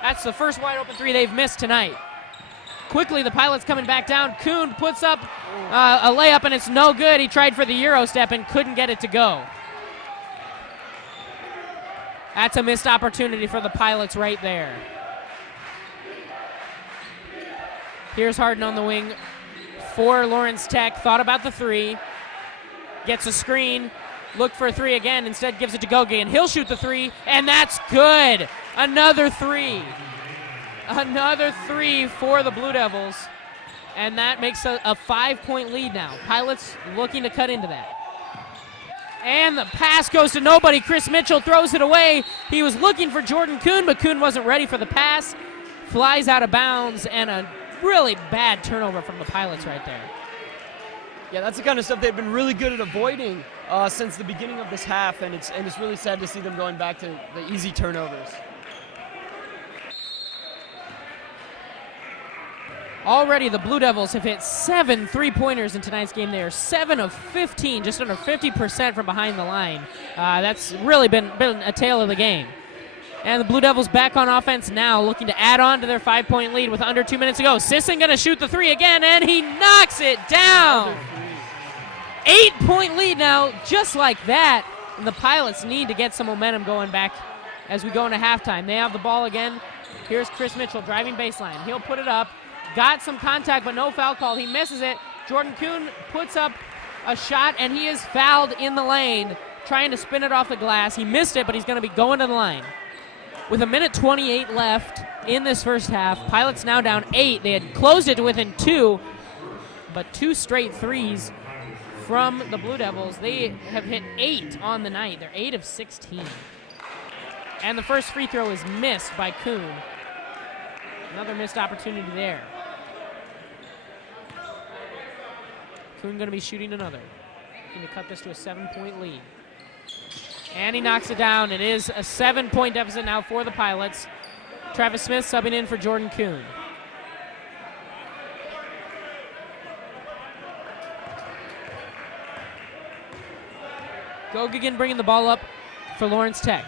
That's the first wide open 3 they've missed tonight. Quickly, the Pilots coming back down. Kuhn puts up a layup, and it's no good. He tried for the Euro step and couldn't get it to go. That's a missed opportunity for the Pilots right there. Here's Harden on the wing for Lawrence Tech. Thought about the 3. Gets a screen. Looked for a 3 again. Instead gives it to Gogigan. He'll shoot the 3, and that's good. Another 3. Another 3 for the Blue Devils, and that makes a 5-point lead now. Pilots looking to cut into that. And the pass goes to nobody. Chris Mitchell throws it away. He was looking for Jordan Kuhn, but Kuhn wasn't ready for the pass. Flies out of bounds, and a really bad turnover from the Pilots right there. Yeah, that's the kind of stuff they've been really good at avoiding since the beginning of this half, and it's really sad to see them going back to the easy turnovers. Already the Blue Devils have hit 7 3-pointers in tonight's game. They are 7 of 15, just under 50% from behind the line. That's really been a tale of the game. And the Blue Devils back on offense now, looking to add on to their 5-point lead with under 2 minutes to go. Sisson going to shoot the three again, and he knocks it down. 8-point lead now, just like that. And the Pilots need to get some momentum going back as we go into halftime. They have the ball again. Here's Chris Mitchell driving baseline. He'll put it up. Got some contact, but no foul call. He misses it. Jordan Kuhn puts up a shot, and he is fouled in the lane, trying to spin it off the glass. He missed it, but he's going to be going to the line. With 1:28 left in this first half, Pilots now down 8. They had closed it to within 2, but 2 straight threes from the Blue Devils. They have hit 8 on the night. They're 8 of 16. And the first free throw is missed by Kuhn. Another missed opportunity there. Kuhn going to be shooting another. Going to cut this to a 7-point lead. And he knocks it down. It is a 7-point deficit now for the Pilots. Travis Smith subbing in for Jordan Kuhn. Gogigan bringing the ball up for Lawrence Tech.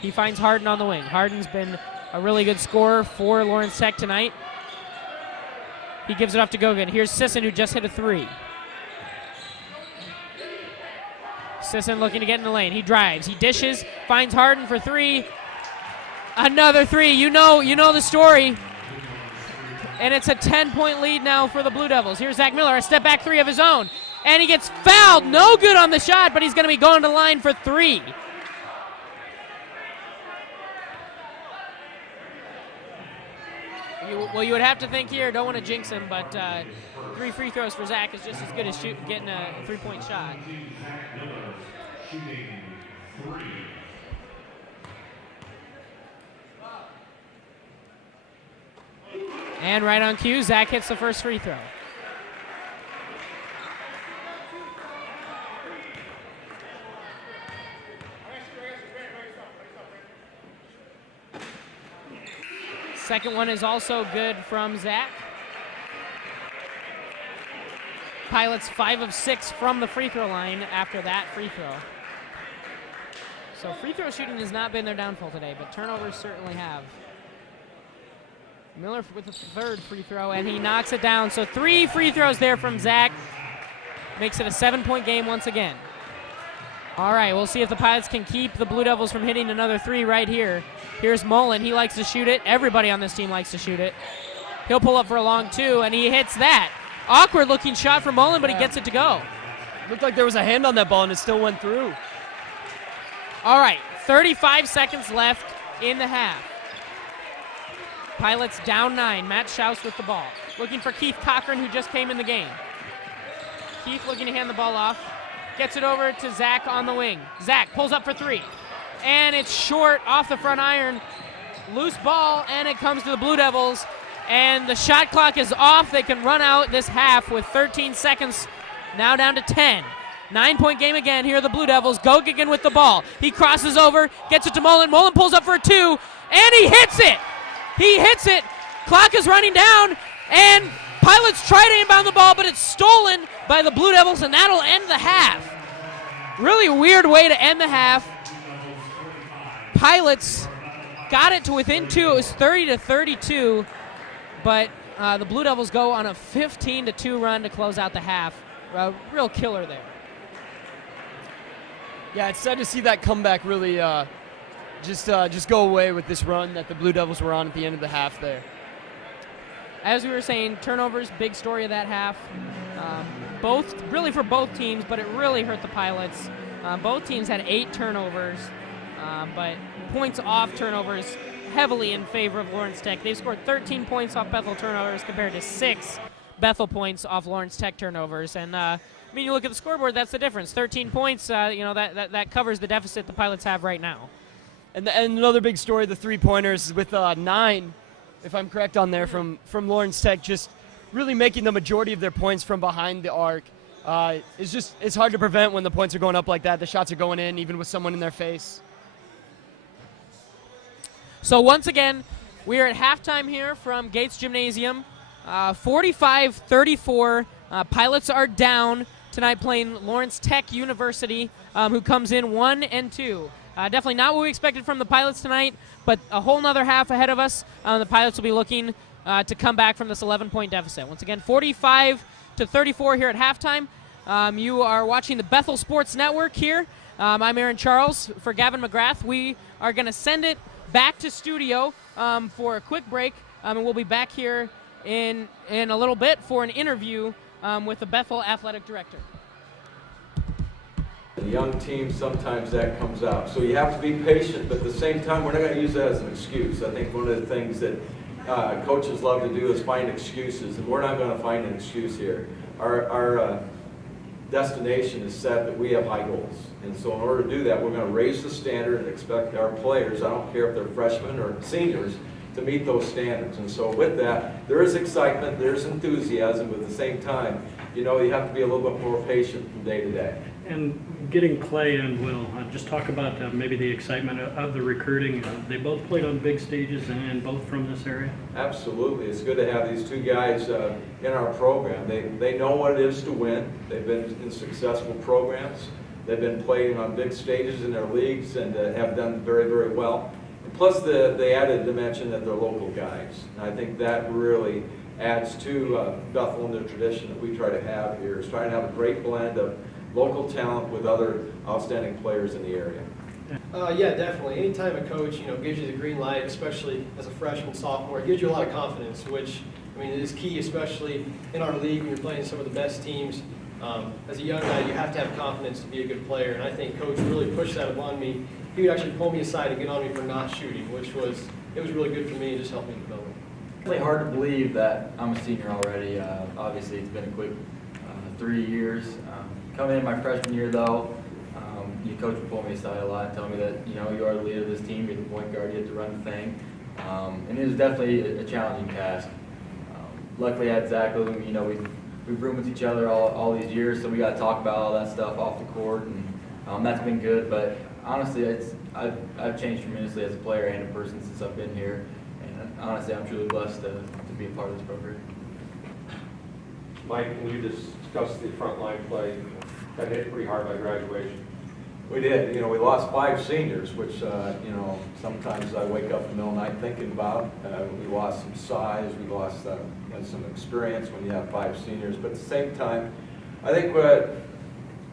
He finds Harden on the wing. Harden's been a really good scorer for Lawrence Tech tonight. He gives it off to Gogigan. Here's Sisson, who just hit a three. Sisson looking to get in the lane. He drives. He dishes. Finds Harden for three. Another three. You know the story. And it's a 10-point lead now for the Blue Devils. Here's Zach Miller, a step-back three of his own. And he gets fouled. No good on the shot, but he's going to be going to the line for three. You would have to think here, don't want to jinx him, but 3 free throws for Zach is just as good as getting a 3-point shot. And right on cue, Zach hits the first free throw. Second one is also good from Zach. Pilots 5 of 6 from the free throw line after that free throw. So free throw shooting has not been their downfall today, but turnovers certainly have. Miller with the third free throw, and he knocks it down. So 3 free throws there from Zach. Makes it a 7-point game once again. All right, we'll see if the Pilots can keep the Blue Devils from hitting another 3 right here. Here's Mullen. He likes to shoot it. Everybody on this team likes to shoot it. He'll pull up for a long 2, and he hits that. Awkward-looking shot from Mullen, but he gets it to go. Looked like there was a hand on that ball, and it still went through. All right, 35 seconds left in the half. Pilots down 9. Matt Schaus with the ball. Looking for Keith Cochran, who just came in the game. Keith looking to hand the ball off. Gets it over to Zach on the wing. Zach pulls up for 3. And it's short off the front iron. Loose ball, and it comes to the Blue Devils. And the shot clock is off. They can run out this half with 13 seconds. Now down to 10. 9-point game again. Here are the Blue Devils. Gogigan with the ball. He crosses over, gets it to Mullen. Mullen pulls up for a 2, and he hits it. He hits it. Clock is running down, and Pilots try to inbound the ball, but it's stolen by the Blue Devils, and that'll end the half. Really weird way to end the half. Pilots got it to within 2. It was 30-32, but the Blue Devils go on a 15-2 run to close out the half. A real killer there. Yeah, it's sad to see that comeback really just go away with this run that the Blue Devils were on at the end of the half there. As we were saying, turnovers, big story of that half. Really for both teams, but it really hurt the Pilots. Both teams had 8 turnovers, but points off turnovers heavily in favor of Lawrence Tech. They've scored 13 points off Bethel turnovers compared to 6 Bethel points off Lawrence Tech turnovers. And you look at the scoreboard, that's the difference. 13 points, that covers the deficit the Pilots have right now. And another big story, the three-pointers with 9, if I'm correct on there, from Lawrence Tech, just really making the majority of their points from behind the arc. It's hard to prevent when the points are going up like that. The shots are going in, even with someone in their face. So once again, we are at halftime here from Gates Gymnasium. 45-34. Pilots are down tonight playing Lawrence Tech University, who comes in 1-2. Definitely not what we expected from the Pilots tonight, but a whole nother half ahead of us. The Pilots will be looking to come back from this 11-point deficit. Once again, 45-34 here at halftime. You are watching the Bethel Sports Network here. I'm Aaron Charles for Gavin McGrath. We are going to send it back to studio for a quick break, and we'll be back here in a little bit for an interview with the Bethel athletic director. The young team, sometimes that comes out. So you have to be patient, but at the same time, we're not going to use that as an excuse. I think one of the things that coaches love to do is find excuses, and we're not going to find an excuse here. Our destination is set that we have high goals. And so in order to do that, we're going to raise the standard and expect our players, I don't care if they're freshmen or seniors, to meet those standards. And so with that, there is excitement, there's enthusiasm, but at the same time, you have to be a little bit more patient from day to day. And getting Clay and Will, just talk about maybe the excitement of the recruiting. They both played on big stages and both from this area. Absolutely. It's good to have these two guys in our program. They know what it is to win. They've been in successful programs. They've been playing on big stages in their leagues and have done very, very well. And plus the added dimension that they're local guys. And I think that really adds to Bethel and the tradition that we try to have here, is trying to have a great blend of local talent with other outstanding players in the area. Yeah, definitely. Anytime a coach, gives you the green light, especially as a freshman, sophomore, it gives you a lot of confidence, which, is key, especially in our league when you're playing some of the best teams. As a young guy, you have to have confidence to be a good player, and I think Coach really pushed that upon me. He would actually pull me aside and get on me for not shooting, which was really good for me and just helped me develop. It's really hard to believe that I'm a senior already. Obviously, it's been a quick 3 years. Coming in my freshman year, though, your coach would pull me aside a lot and tell me that, you are the leader of this team, you're the point guard, you have to run the thing. And it was definitely a challenging task. Luckily, I had Zach with me. We've roomed with each other all these years, so we got to talk about all that stuff off the court, and that's been good. But honestly, I've changed tremendously as a player and a person since I've been here. And honestly, I'm truly blessed to be a part of this program. Mike, can you discuss the front line play? Got hit pretty hard by graduation. We did. We lost 5 seniors, which, sometimes I wake up in the middle of the night thinking about. We lost some size, we lost some experience when you have 5 seniors. But at the same time, I think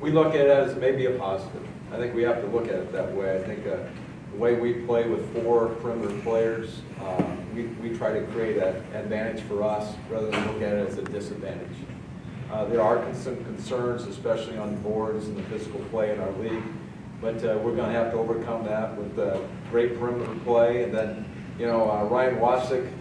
we look at it as maybe a positive. I think we have to look at it that way. I think the way we play with 4 perimeter players, we try to create an advantage for us rather than look at it as a disadvantage. There are some concerns, especially on boards and the physical play in our league, but we're going to have to overcome that with great perimeter play. And then, Ryan Wasick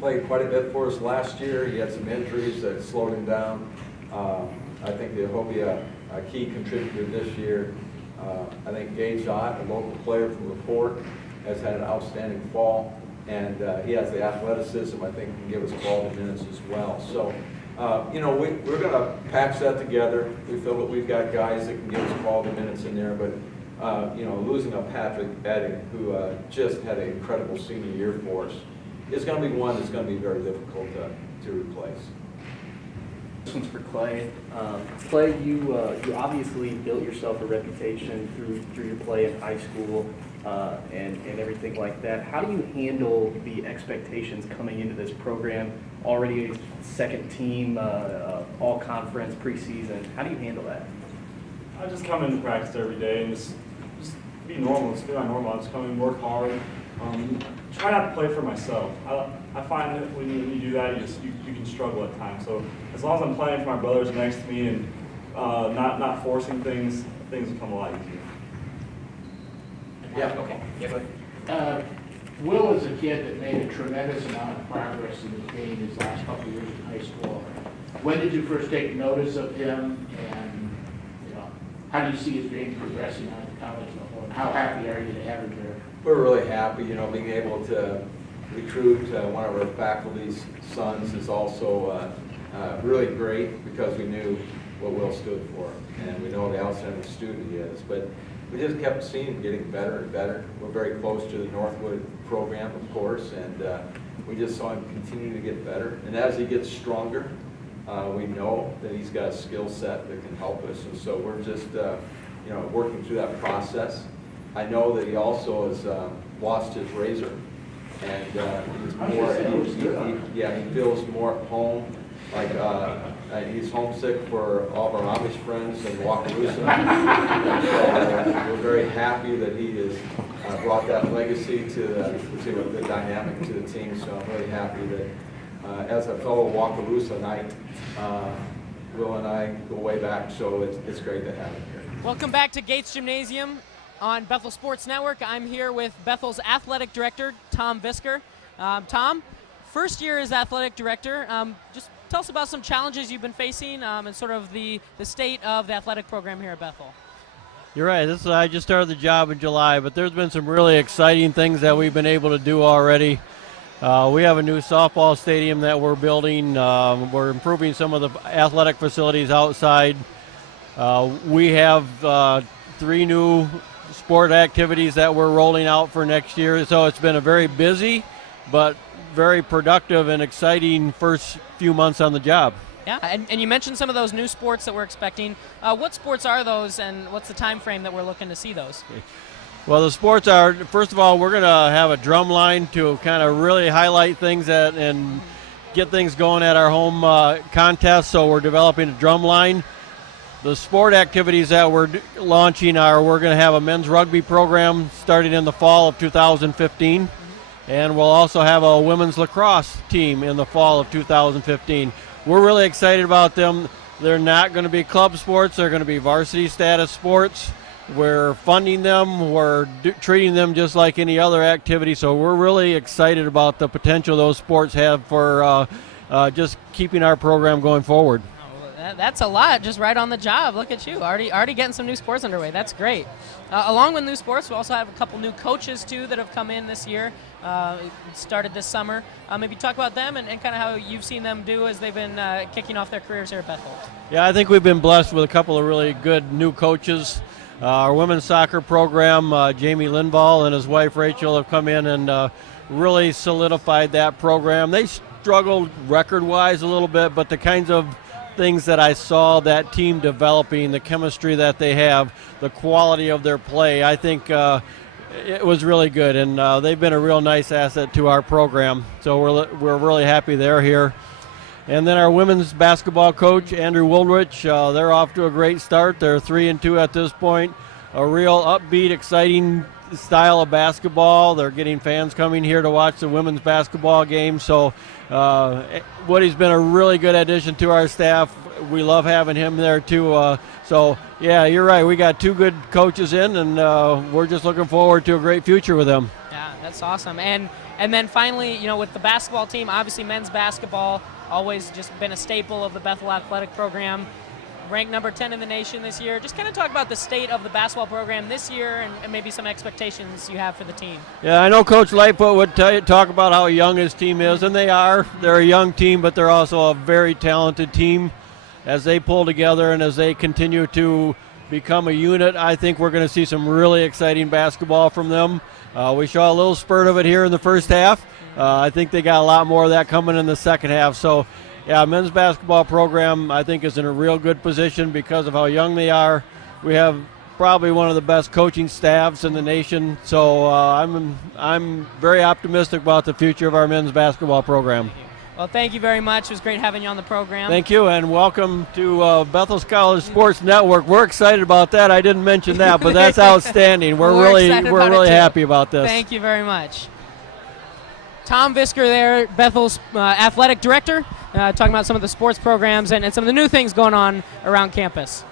played quite a bit for us last year. He had some injuries that slowed him down. I think he'll be a key contributor this year. I think Gage Ott, a local player from LaPorte, has had an outstanding fall, and he has the athleticism, I think, can give us quality minutes as well. So, we're going to patch that together. We feel that we've got guys that can give us quality minutes in there, but, losing a Patrick Edding, who just had an incredible senior year for us, is going to be one that's going to be very difficult to replace. This one's for Clay. Clay, you obviously built yourself a reputation through your play in high school and everything like that. How do you handle the expectations coming into this program? Already a second team, all conference preseason. How do you handle that? I just come into practice every day and just be normal. Just be my normal. I just come in, work hard. Try not to play for myself. I find that when you do that, you can struggle at times. So as long as I'm playing for my brothers next to me and not forcing things will come a lot easier. Yeah. Okay. Yeah, go ahead. Will is a kid that made a tremendous amount of progress in his game his last couple of years in high school. When did you first take notice of him, and how do you see his game progressing on the college level, and how happy are you to have him there? We're really happy, being able to recruit one of our faculty's sons is also really great, because we knew what Will stood for, and we know the outstanding student he is. But we just kept seeing him getting better and better. We're very close to the Northwood program, of course, and we just saw him continue to get better. And as he gets stronger, we know that he's got a skill set that can help us. And so we're just, working through that process. I know that he also has lost his razor, and he's more, he feels more at home. Like he's homesick for all of our Amish friends in Wakarusa. So we're very happy that he has brought that legacy to the dynamic to the team. So I'm really happy that as a fellow Wakarusa-nite, Will and I go way back. So it's great to have him here. Welcome back to Gates Gymnasium on Bethel Sports Network. I'm here with Bethel's athletic director, Tom Visker. Tom, first year as athletic director, just tell us about some challenges you've been facing and sort of the state of the athletic program here at Bethel. You're right. I just started the job in July, but there's been some really exciting things that we've been able to do already. We have a new softball stadium that we're building. We're improving some of the athletic facilities outside. We have 3 new sport activities that we're rolling out for next year. So it's been a very busy but very productive and exciting first few months on the job. Yeah, and you mentioned some of those new sports that we're expecting. What sports are those, and what's the time frame that we're looking to see those? Well, the sports are, first of all, we're going to have a drum line to kind of really highlight things and get things going at our home contest, so we're developing a drum line. The sport activities that we're launching are, we're going to have a men's rugby program starting in the fall of 2015. And we'll also have a women's lacrosse team in the fall of 2015. We're really excited about them. They're not going to be club sports. They're going to be varsity status sports. We're funding them. We're treating them just like any other activity. So we're really excited about the potential those sports have for just keeping our program going forward. That's a lot, just right on the job. Look at you, already getting some new sports underway. That's great. Along with new sports, we also have a couple new coaches, too, that have come in this year, started this summer. Maybe talk about them and kind of how you've seen them do as they've been kicking off their careers here at Bethel. Yeah, I think we've been blessed with a couple of really good new coaches. Our women's soccer program, Jamie Lindvall and his wife Rachel have come in and really solidified that program. They struggled record-wise a little bit, but the kinds of things that I saw that team developing, the chemistry that they have, the quality of their play, I think it was really good, and they've been a real nice asset to our program. So we're really happy they're here. And then our women's basketball coach, Andrew Woolrich, they're off to a great start. They're 3-2 at this point. A real upbeat, exciting style of basketball. They're getting fans coming here to watch the women's basketball game. So Woody's been a really good addition to our staff. We love having him there too. So yeah, you're right. We got 2 good coaches in, and we're just looking forward to a great future with them. Yeah, that's awesome. And then finally, with the basketball team, obviously men's basketball always just been a staple of the Bethel athletic program. Ranked number 10 in the nation this year. Just kind of talk about the state of the basketball program this year and maybe some expectations you have for the team. Yeah, I know Coach Lightfoot would talk about how young his team is, and they are. They're a young team, but they're also a very talented team. As they pull together and as they continue to become a unit, I think we're going to see some really exciting basketball from them. We saw a little spurt of it here in the first half. I think they got a lot more of that coming in the second half. So, yeah, men's basketball program, I think, is in a real good position because of how young they are. We have probably one of the best coaching staffs in the nation. So I'm very optimistic about the future of our men's basketball program. Well, thank you very much. It was great having you on the program. Thank you, and welcome to Bethel College Sports Network. We're excited about that. I didn't mention that, but that's outstanding. We're really happy about this. Thank you very much. Tom Visker there, Bethel's athletic director, talking about some of the sports programs and some of the new things going on around campus.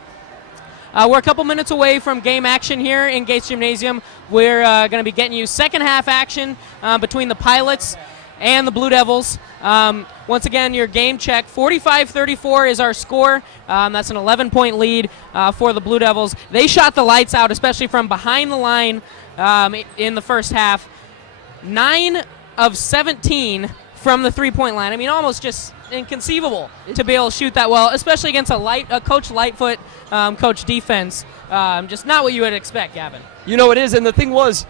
We're a couple minutes away from game action here in Gates Gymnasium. We're going to be getting you second half action between the Pilots and the Blue Devils. Once again, your game check, 45-34 is our score. That's an 11-point lead for the Blue Devils. They shot the lights out, especially from behind the line in the first half. 9 of 17 from the three-point line. I mean, almost just inconceivable to be able to shoot that well, especially against a Coach Lightfoot coach defense. Just not what you would expect, Gavin. It is, and the thing was,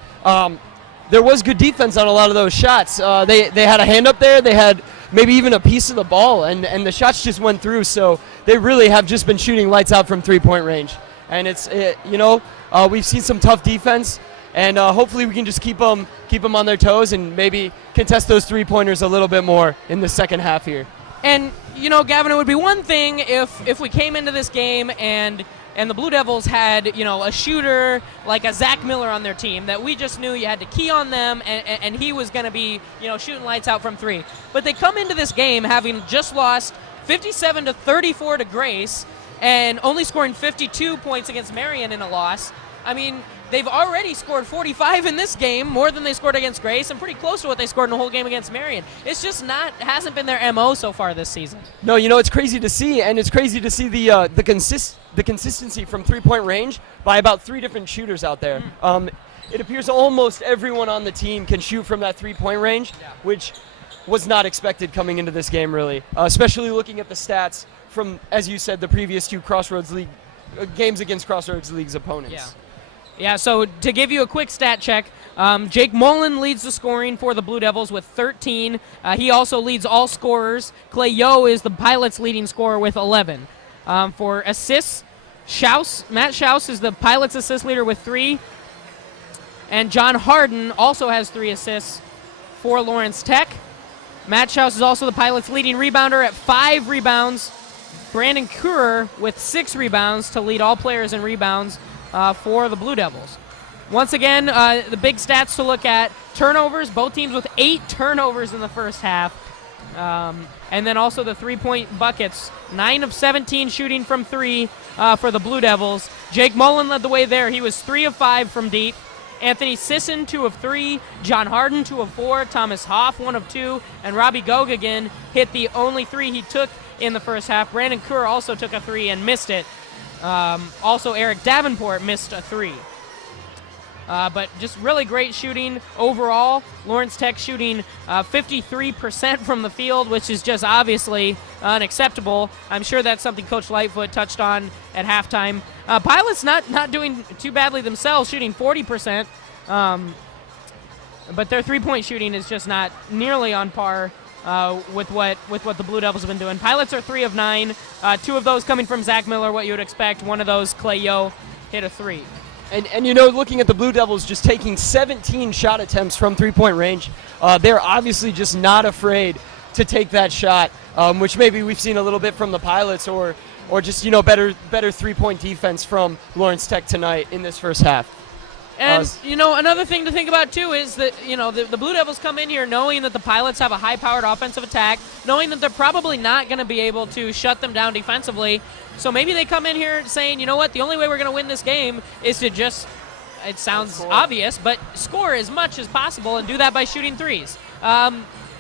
there was good defense on a lot of those shots. They had a hand up there. They had maybe even a piece of the ball, and the shots just went through. So they really have just been shooting lights out from three-point range. And we've seen some tough defense. and hopefully we can just keep them on their toes and maybe contest those three-pointers a little bit more in the second half here. And, Gavin, it would be one thing if we came into this game and the Blue Devils had, a shooter like a Zach Miller on their team that we just knew you had to key on them and he was going to be, shooting lights out from three. But they come into this game having just lost 57-34 to Grace and only scoring 52 points against Marion in a loss. I mean, they've already scored 45 in this game, more than they scored against Grace, and pretty close to what they scored in the whole game against Marion. It's just hasn't been their MO so far this season. No, it's crazy to see, and it's crazy to see the consistency from three-point range by about three different shooters out there. It appears almost everyone on the team can shoot from that three-point range, which was not expected coming into this game, really, especially looking at the stats from, as you said, the previous two Crossroads League games against Crossroads League's opponents. Yeah, so to give you a quick stat check, Jake Mullen leads the scoring for the Blue Devils with 13. He also leads all scorers. Clay Yo is the Pilots' leading scorer with 11. For assists, Matt Schaus is the Pilots' assist leader with 3. And John Harden also has 3 assists for Lawrence Tech. Matt Schaus is also the Pilots' leading rebounder at 5 rebounds. Brandon Kurer with 6 rebounds to lead all players in rebounds for the Blue Devils. Once again, the big stats to look at: turnovers, both teams with 8 turnovers in the first half. And then also the three-point buckets, 9 of 17 shooting from 3 for the Blue Devils. Jake Mullen led the way there. He was 3 of 5 from deep. Anthony Sisson, 2 of 3. John Harden, 2 of 4. Thomas Hoff, 1 of 2. And Robbie Gogagan hit the only 3 he took in the first half. Brandon Kerr also took a 3 and missed it. Also, Eric Davenport missed a 3. But just really great shooting overall. Lawrence Tech shooting 53% from the field, which is just obviously unacceptable. I'm sure that's something Coach Lightfoot touched on at halftime. Pilots not doing too badly themselves, shooting 40%. But their three-point shooting is just not nearly on par with what the Blue Devils have been doing. Pilots are 3 of 9. 2 of those coming from Zach Miller, what you would expect. One of those, Clay Yo, hit a 3. And looking at the Blue Devils just taking 17 shot attempts from three-point range, they're obviously just not afraid to take that shot, which maybe we've seen a little bit from the Pilots or just, better three-point defense from Lawrence Tech tonight in this first half. And, another thing to think about, too, is that, the Blue Devils come in here knowing that the Pilots have a high-powered offensive attack, knowing that they're probably not going to be able to shut them down defensively. So maybe they come in here saying, you know what, the only way we're going to win this game is to just, it sounds obvious, but score as much as possible and do that by shooting threes. I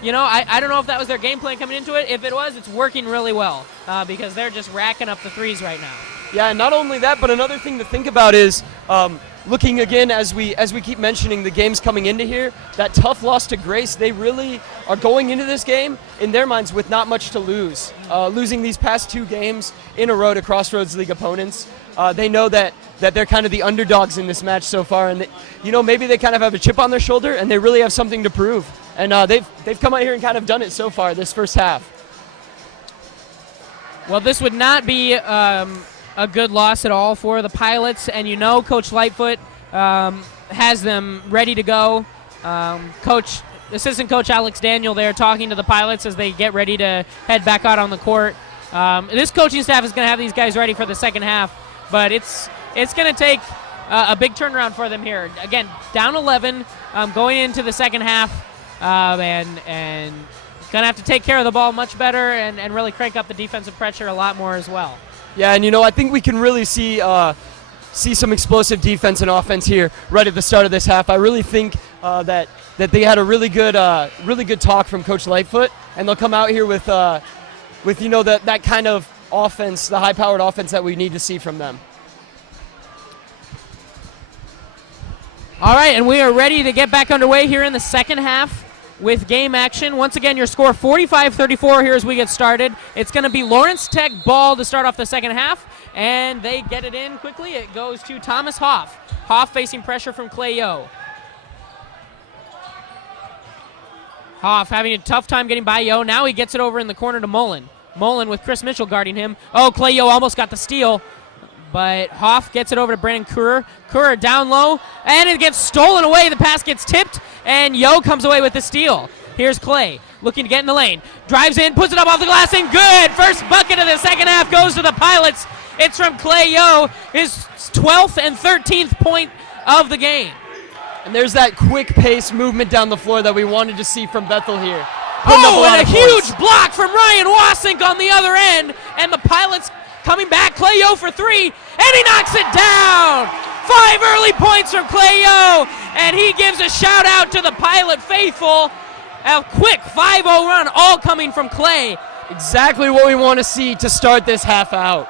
don't know if that was their game plan coming into it. If it was, it's working really well because they're just racking up the threes right now. Yeah, and not only that, but another thing to think about is looking again as we keep mentioning the games coming into here, that tough loss to Grace, they really are going into this game in their minds with not much to lose. Losing these past 2 games in a row to Crossroads League opponents, they know that they're kind of the underdogs in this match so far, and maybe they kind of have a chip on their shoulder and they really have something to prove. And they've come out here and kind of done it so far this first half. Well, this would not be a good loss at all for the Pilots, and Coach Lightfoot has them ready to go. Assistant Coach Alex Daniel there talking to the Pilots as they get ready to head back out on the court. This coaching staff is going to have these guys ready for the second half, but it's going to take a big turnaround for them here. Again, down 11 going into the second half, and going to have to take care of the ball much better and really crank up the defensive pressure a lot more as well. Yeah, and I think we can really see some explosive defense and offense here right at the start of this half. I really think that they had a really good talk from Coach Lightfoot, and they'll come out here with that kind of offense, the high-powered offense that we need to see from them. All right, and we are ready to get back underway here in the second half with game action. Once again, your score 45-34 here as we get started. It's going to be Lawrence Tech ball to start off the second half, and they get it in quickly. It goes to Thomas Hoff. Hoff facing pressure from Clay Yo. Hoff having a tough time getting by Yo. Now he gets it over in the corner to Mullen. Mullen with Chris Mitchell guarding him. Oh, Clay Yo almost got the steal, but Hoff gets it over to Brandon Kurer. Kurer down low, and it gets stolen away. The pass gets tipped, and Yo comes away with the steal. Here's Clay looking to get in the lane. Drives in, puts it up off the glass, and good! First bucket of the second half goes to the Pilots. It's from Clay Yo, his 12th and 13th point of the game. And there's that quick pace movement down the floor that we wanted to see from Bethel here. And a huge block from Ryan Wasink on the other end, and the Pilots coming back. Clay Yo for three, and he knocks it down. 5 early points from Clay Yo, and he gives a shout out to the Pilot faithful. A quick 5-0 run, all coming from Clay. Exactly what we want to see to start this half out.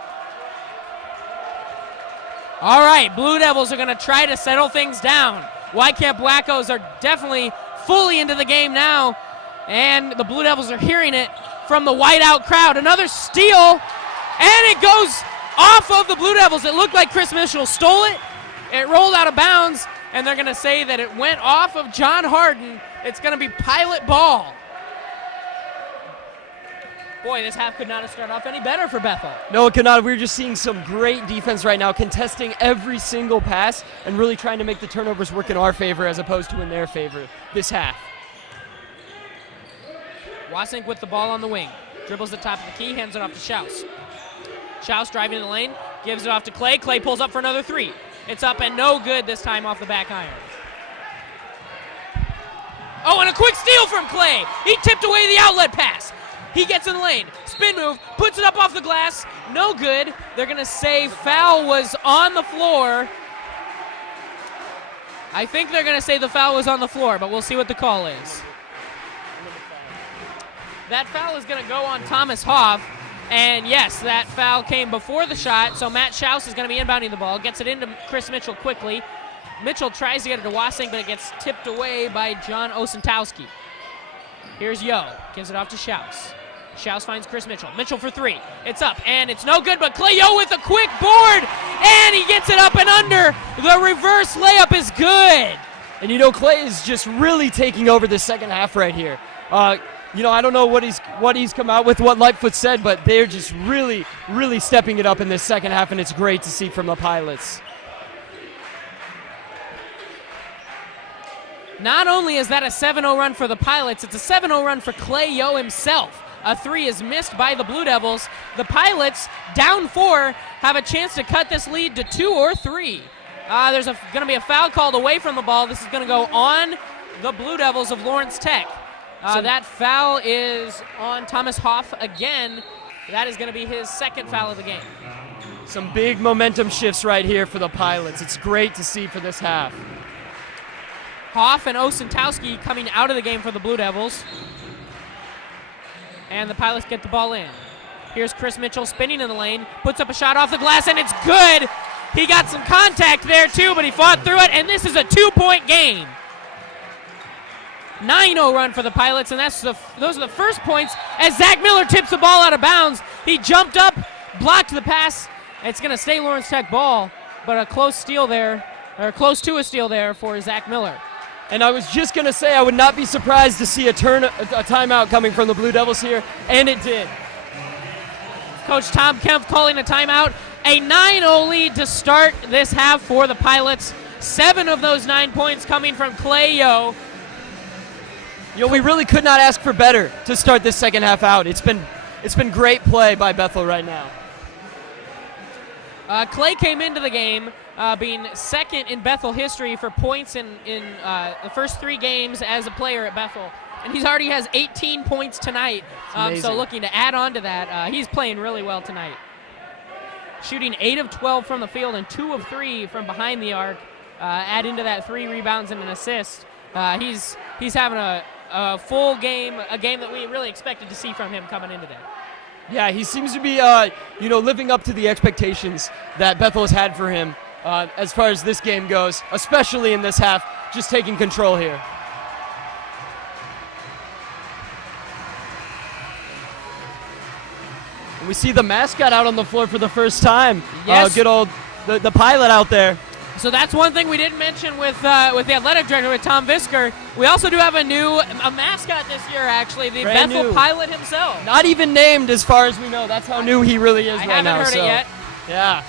All right, Blue Devils are going to try to settle things down. Whitecamp Wackos are definitely fully into the game now, and the Blue Devils are hearing it from the whiteout crowd. Another steal, and it goes off of the Blue Devils. It looked like Chris Mitchell stole it. It rolled out of bounds, and they're going to say that it went off of John Harden. It's going to be Pilot ball. Boy, this half could not have started off any better for Bethel. No, it could not. We're just seeing some great defense right now, contesting every single pass and really trying to make the turnovers work in our favor as opposed to in their favor this half. Wasink with the ball on the wing. Dribbles the top of the key, hands it off to Schaus. Schaus driving in the lane, gives it off to Clay. Clay pulls up for another three. It's up and no good this time off the back iron. Oh, and a quick steal from Clay. He tipped away the outlet pass. He gets in the lane, spin move, puts it up off the glass, no good. They're going to say foul was on the floor. I think they're going to say the foul was on the floor, but we'll see what the call is. That foul is going to go on Thomas Hoff, and yes, that foul came before the shot, so Matt Schaus is going to be inbounding the ball, gets it into Chris Mitchell quickly. Mitchell tries to get it to Wasink, but it gets tipped away by John Osentowski. Here's Yo, gives it off to Schaus. Schaus finds Chris Mitchell. Mitchell for three. It's up, and it's no good, but Clay Yo with a quick board, and he gets it up and under. The reverse layup is good. And you know, Clay is just really taking over the second half right here. I don't know what he's come out with, what Lightfoot said, but they're just really, really stepping it up in this second half, and it's great to see from the Pilots. Not only is that a 7-0 run for the Pilots, it's a 7-0 run for Clay Yo himself. A three is missed by the Blue Devils. The Pilots, down 4, have a chance to cut this lead to 2 or 3. There's going to be a foul called away from the ball. This is going to go on the Blue Devils of Lawrence Tech. That foul is on Thomas Hoff again. That is going to be his second foul of the game. Some big momentum shifts right here for the Pilots. It's great to see for this half. Hoff and Osentowski coming out of the game for the Blue Devils. And the Pilots get the ball in. Here's Chris Mitchell spinning in the lane, puts up a shot off the glass, and it's good. He got some contact there too, but he fought through it, and this is a 2-point game. 9-0 run for the Pilots, and those are the first points as Zach Miller tips the ball out of bounds. He jumped up, blocked the pass. It's going to stay Lawrence Tech ball, but a close steal there, or close to a steal there for Zach Miller. And I was just going to say I would not be surprised to see a timeout coming from the Blue Devils here, and it did. Coach Tom Kemp calling a timeout. A 9-0 lead to start this half for the Pilots. 7 of those 9 points coming from Clay Yo. We really could not ask for better to start this second half out. It's been great play by Bethel right now. Clay came into the game being second in Bethel history for points in the first 3 games as a player at Bethel. And he already has 18 points tonight. So looking to add on to that, he's playing really well tonight. Shooting 8 of 12 from the field and 2 of 3 from behind the arc. Add into that 3 rebounds and an assist. He's having a full game, a game that we really expected to see from him coming in today. Yeah, he seems to be, living up to the expectations that Bethel has had for him as far as this game goes, especially in this half, just taking control here. And we see the mascot out on the floor for the first time. Yes. Good old the Pilot out there. So that's one thing we didn't mention with the athletic director, with Tom Visker. We also do have a mascot this year, actually, the Brand Bethel new. Pilot himself. Not even named as far as we know. That's how new he really is right now. I haven't heard it yet. Yeah.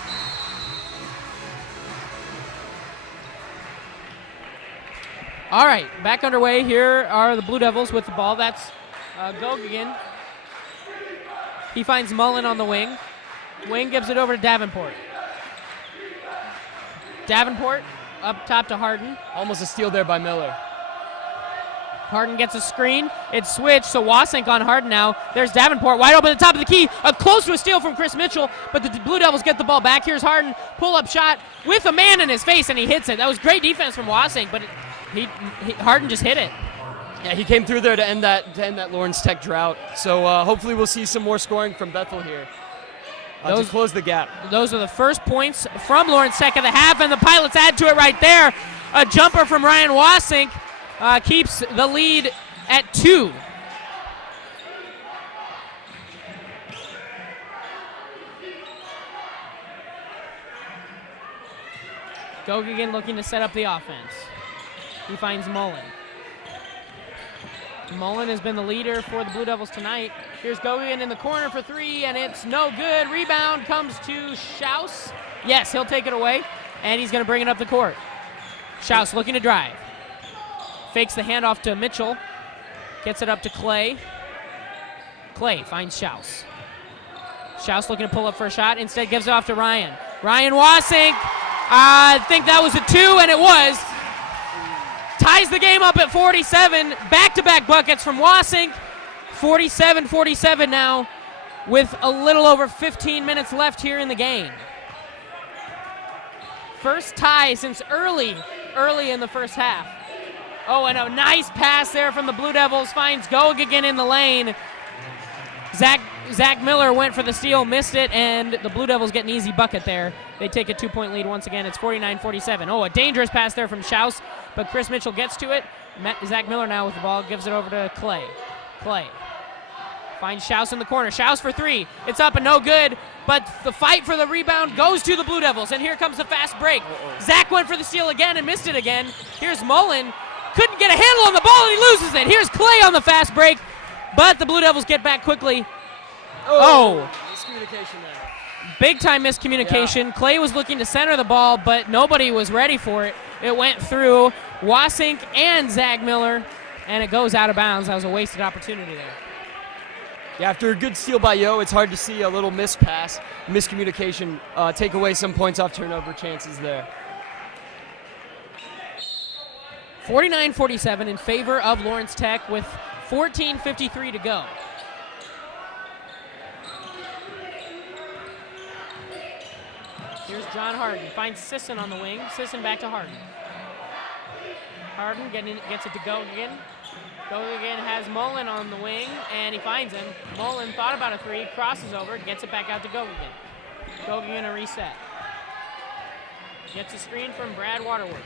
All right, back underway. Here are the Blue Devils with the ball. That's Gogigan. He finds Mullen on the wing. Wing gives it over to Davenport. Davenport up top to Harden. Almost a steal there by Miller. Harden gets a screen. It's switched, so Wasink on Harden now. There's Davenport wide open at the top of the key. Close to a steal from Chris Mitchell, but the Blue Devils get the ball back. Here's Harden. Pull-up shot with a man in his face, and he hits it. That was great defense from Wasink, but Harden just hit it. Yeah, he came through there to end that Lawrence Tech drought. So hopefully we'll see some more scoring from Bethel here. To close the gap. Those are the first points from Lawrence Tech of the half, and the Pilots add to it right there. A jumper from Ryan Wasink keeps the lead at 2. Gogigan looking to set up the offense. He finds Mullen. Mullen has been the leader for the Blue Devils tonight. Here's Gogigan in the corner for 3, and it's no good. Rebound comes to Schaus. Yes, he'll take it away, and he's going to bring it up the court. Schaus looking to drive. Fakes the handoff to Mitchell. Gets it up to Clay. Clay finds Schaus. Schaus looking to pull up for a shot. Instead gives it off to Ryan. Ryan Wasink. I think that was a 2, and it was. Ties the game up at 47. Back-to-back buckets from Wasink. 47-47 now with a little over 15 minutes left here in the game. First tie since early in the first half. Oh, and a nice pass there from the Blue Devils. Finds Gogigan in the lane. Zach Miller went for the steal, missed it, and the Blue Devils get an easy bucket there. They take a 2-point lead once again. It's 49-47. Oh, a dangerous pass there from Schaus, but Chris Mitchell gets to it. Zach Miller now with the ball, gives it over to Clay. Clay finds Schaus in the corner. Schaus for 3. It's up and no good, but the fight for the rebound goes to the Blue Devils, and here comes the fast break. Zach went for the steal again and missed it again. Here's Mullen. Couldn't get a handle on the ball, and he loses it. Here's Clay on the fast break, but the Blue Devils get back quickly. Miscommunication there. Big time miscommunication. Yeah. Clay was looking to center the ball, but nobody was ready for it. It went through Wasink and Zach Miller, and it goes out of bounds. That was a wasted opportunity there. Yeah, after a good steal by Yo, it's hard to see a little miscommunication take away some points off turnover chances there. 49-47 in favor of Lawrence Tech with 14:53 to go. Here's John Harden. Finds Sisson on the wing. Sisson back to Harden. Harden gets it to Gogigan. Gogigan has Mullen on the wing, and he finds him. Mullen thought about a 3, crosses over, gets it back out to Gogigan. Gogigan a reset. Gets a screen from Brad Waterworth.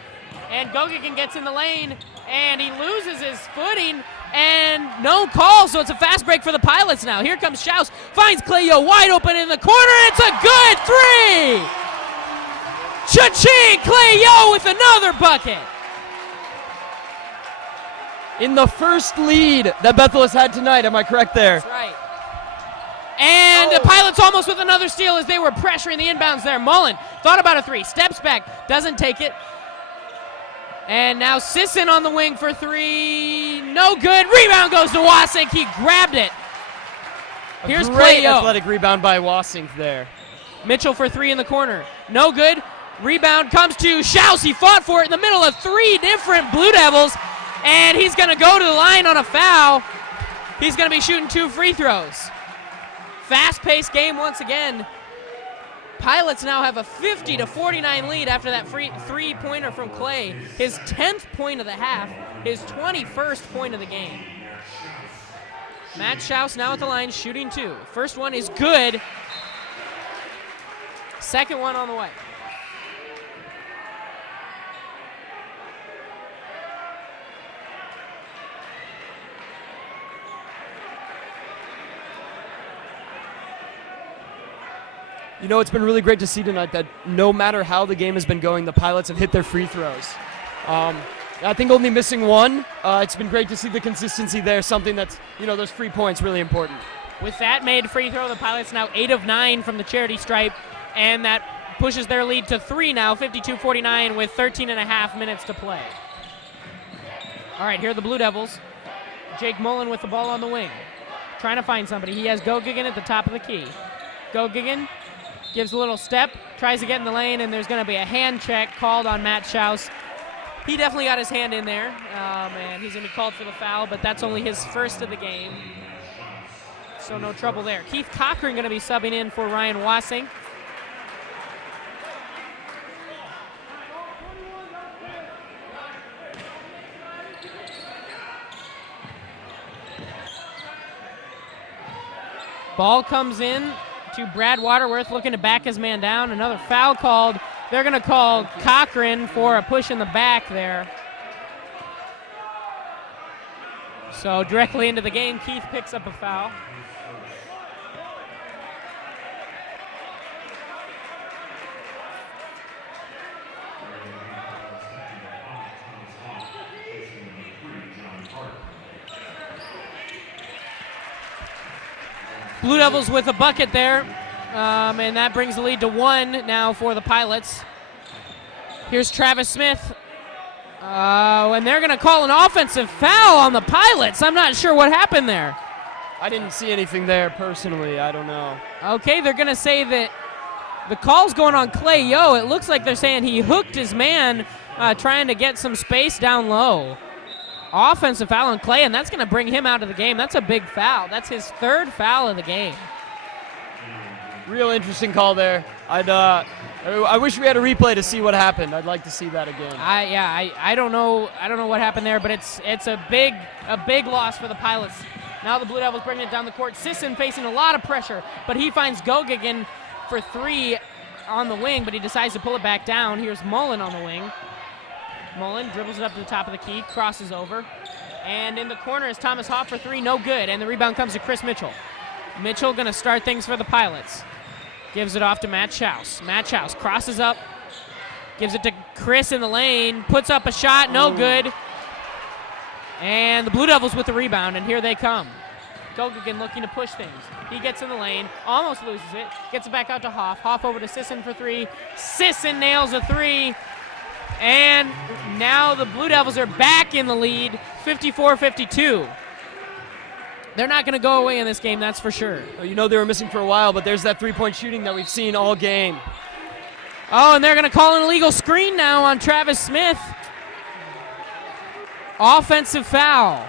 And Gogigan gets in the lane, and he loses his footing, and no call, so it's a fast break for the Pilots now. Here comes Schaus, finds Clay Yo wide open in the corner, and it's a good 3! Cha-ching! Clay Yo with another bucket! In the first lead that Bethel has had tonight, am I correct there? That's right. And the Pilots almost with another steal as they were pressuring the inbounds there. Mullen thought about a 3, steps back, doesn't take it. And now Sisson on the wing for 3, no good. Rebound goes to Wasink, he grabbed it. Here's Great Clay Yo. athletic rebound by Wasink there. Mitchell for 3 in the corner, no good. Rebound comes to Schaus, he fought for it in the middle of 3 different Blue Devils. And he's going to go to the line on a foul. He's going to be shooting 2 free throws. Fast-paced game once again. Pilots now have a 50-49 lead after that three-pointer from Clay. His 10th point of the half, his 21st point of the game. Matt Schaus now at the line shooting 2. First one is good. Second one on the way. You know, it's been really great to see tonight that no matter how the game has been going, the Pilots have hit their free throws. I think only missing 1. It's been great to see the consistency there, something that's, those free points really important. With that made free throw, the Pilots now 8 of 9 from the charity stripe, and that pushes their lead to 3 now, 52-49 with 13 and a half minutes to play. All right, here are the Blue Devils. Jake Mullen with the ball on the wing, trying to find somebody. He has Gogigan at the top of the key. Gogigan gives a little step, tries to get in the lane, and there's going to be a hand check called on Matt Schaus. He definitely got his hand in there, and he's going to be called for the foul, but that's only his first of the game, so no trouble there. Keith Cochran going to be subbing in for Ryan Wassing. Ball comes in to Brad Waterworth, looking to back his man down. Another foul called. They're going to call Cochran for a push in the back there. So directly into the game, Keith picks up a foul. Blue Devils with a bucket there, and that brings the lead to 1 now for the Pilots. Here's Travis Smith, and they're going to call an offensive foul on the Pilots. I'm not sure what happened there. I didn't see anything there personally. I don't know. Okay, they're going to say that the call's going on Clay Yo. It looks like they're saying he hooked his man trying to get some space down low. Offensive foul on Clay, and that's going to bring him out of the game. That's a big foul. That's his 3rd foul of the game. Real interesting call there. I wish we had a replay to see what happened. I'd like to see that again. I don't know what happened there, but it's a big loss for the Pilots. Now the Blue Devils bringing it down the court. Sisson facing a lot of pressure, but he finds Gogigan for 3 on the wing, but he decides to pull it back down. Here's Mullen on the wing. Mullen dribbles it up to the top of the key, crosses over, and in the corner is Thomas Hoff for 3, no good, and the rebound comes to Chris Mitchell. Mitchell going to start things for the Pilots. Gives it off to Matt Schaus. Matt Schaus crosses up, gives it to Chris in the lane, puts up a shot, no good, and the Blue Devils with the rebound, and here they come. Gogigan looking to push things. He gets in the lane, almost loses it, gets it back out to Hoff. Hoff over to Sisson for 3. Sisson nails a 3. And now the Blue Devils are back in the lead, 54-52. They're not going to go away in this game, that's for sure. You know they were missing for a while, but there's that three-point shooting that we've seen all game. Oh, and they're going to call an illegal screen now on Travis Smith. Offensive foul.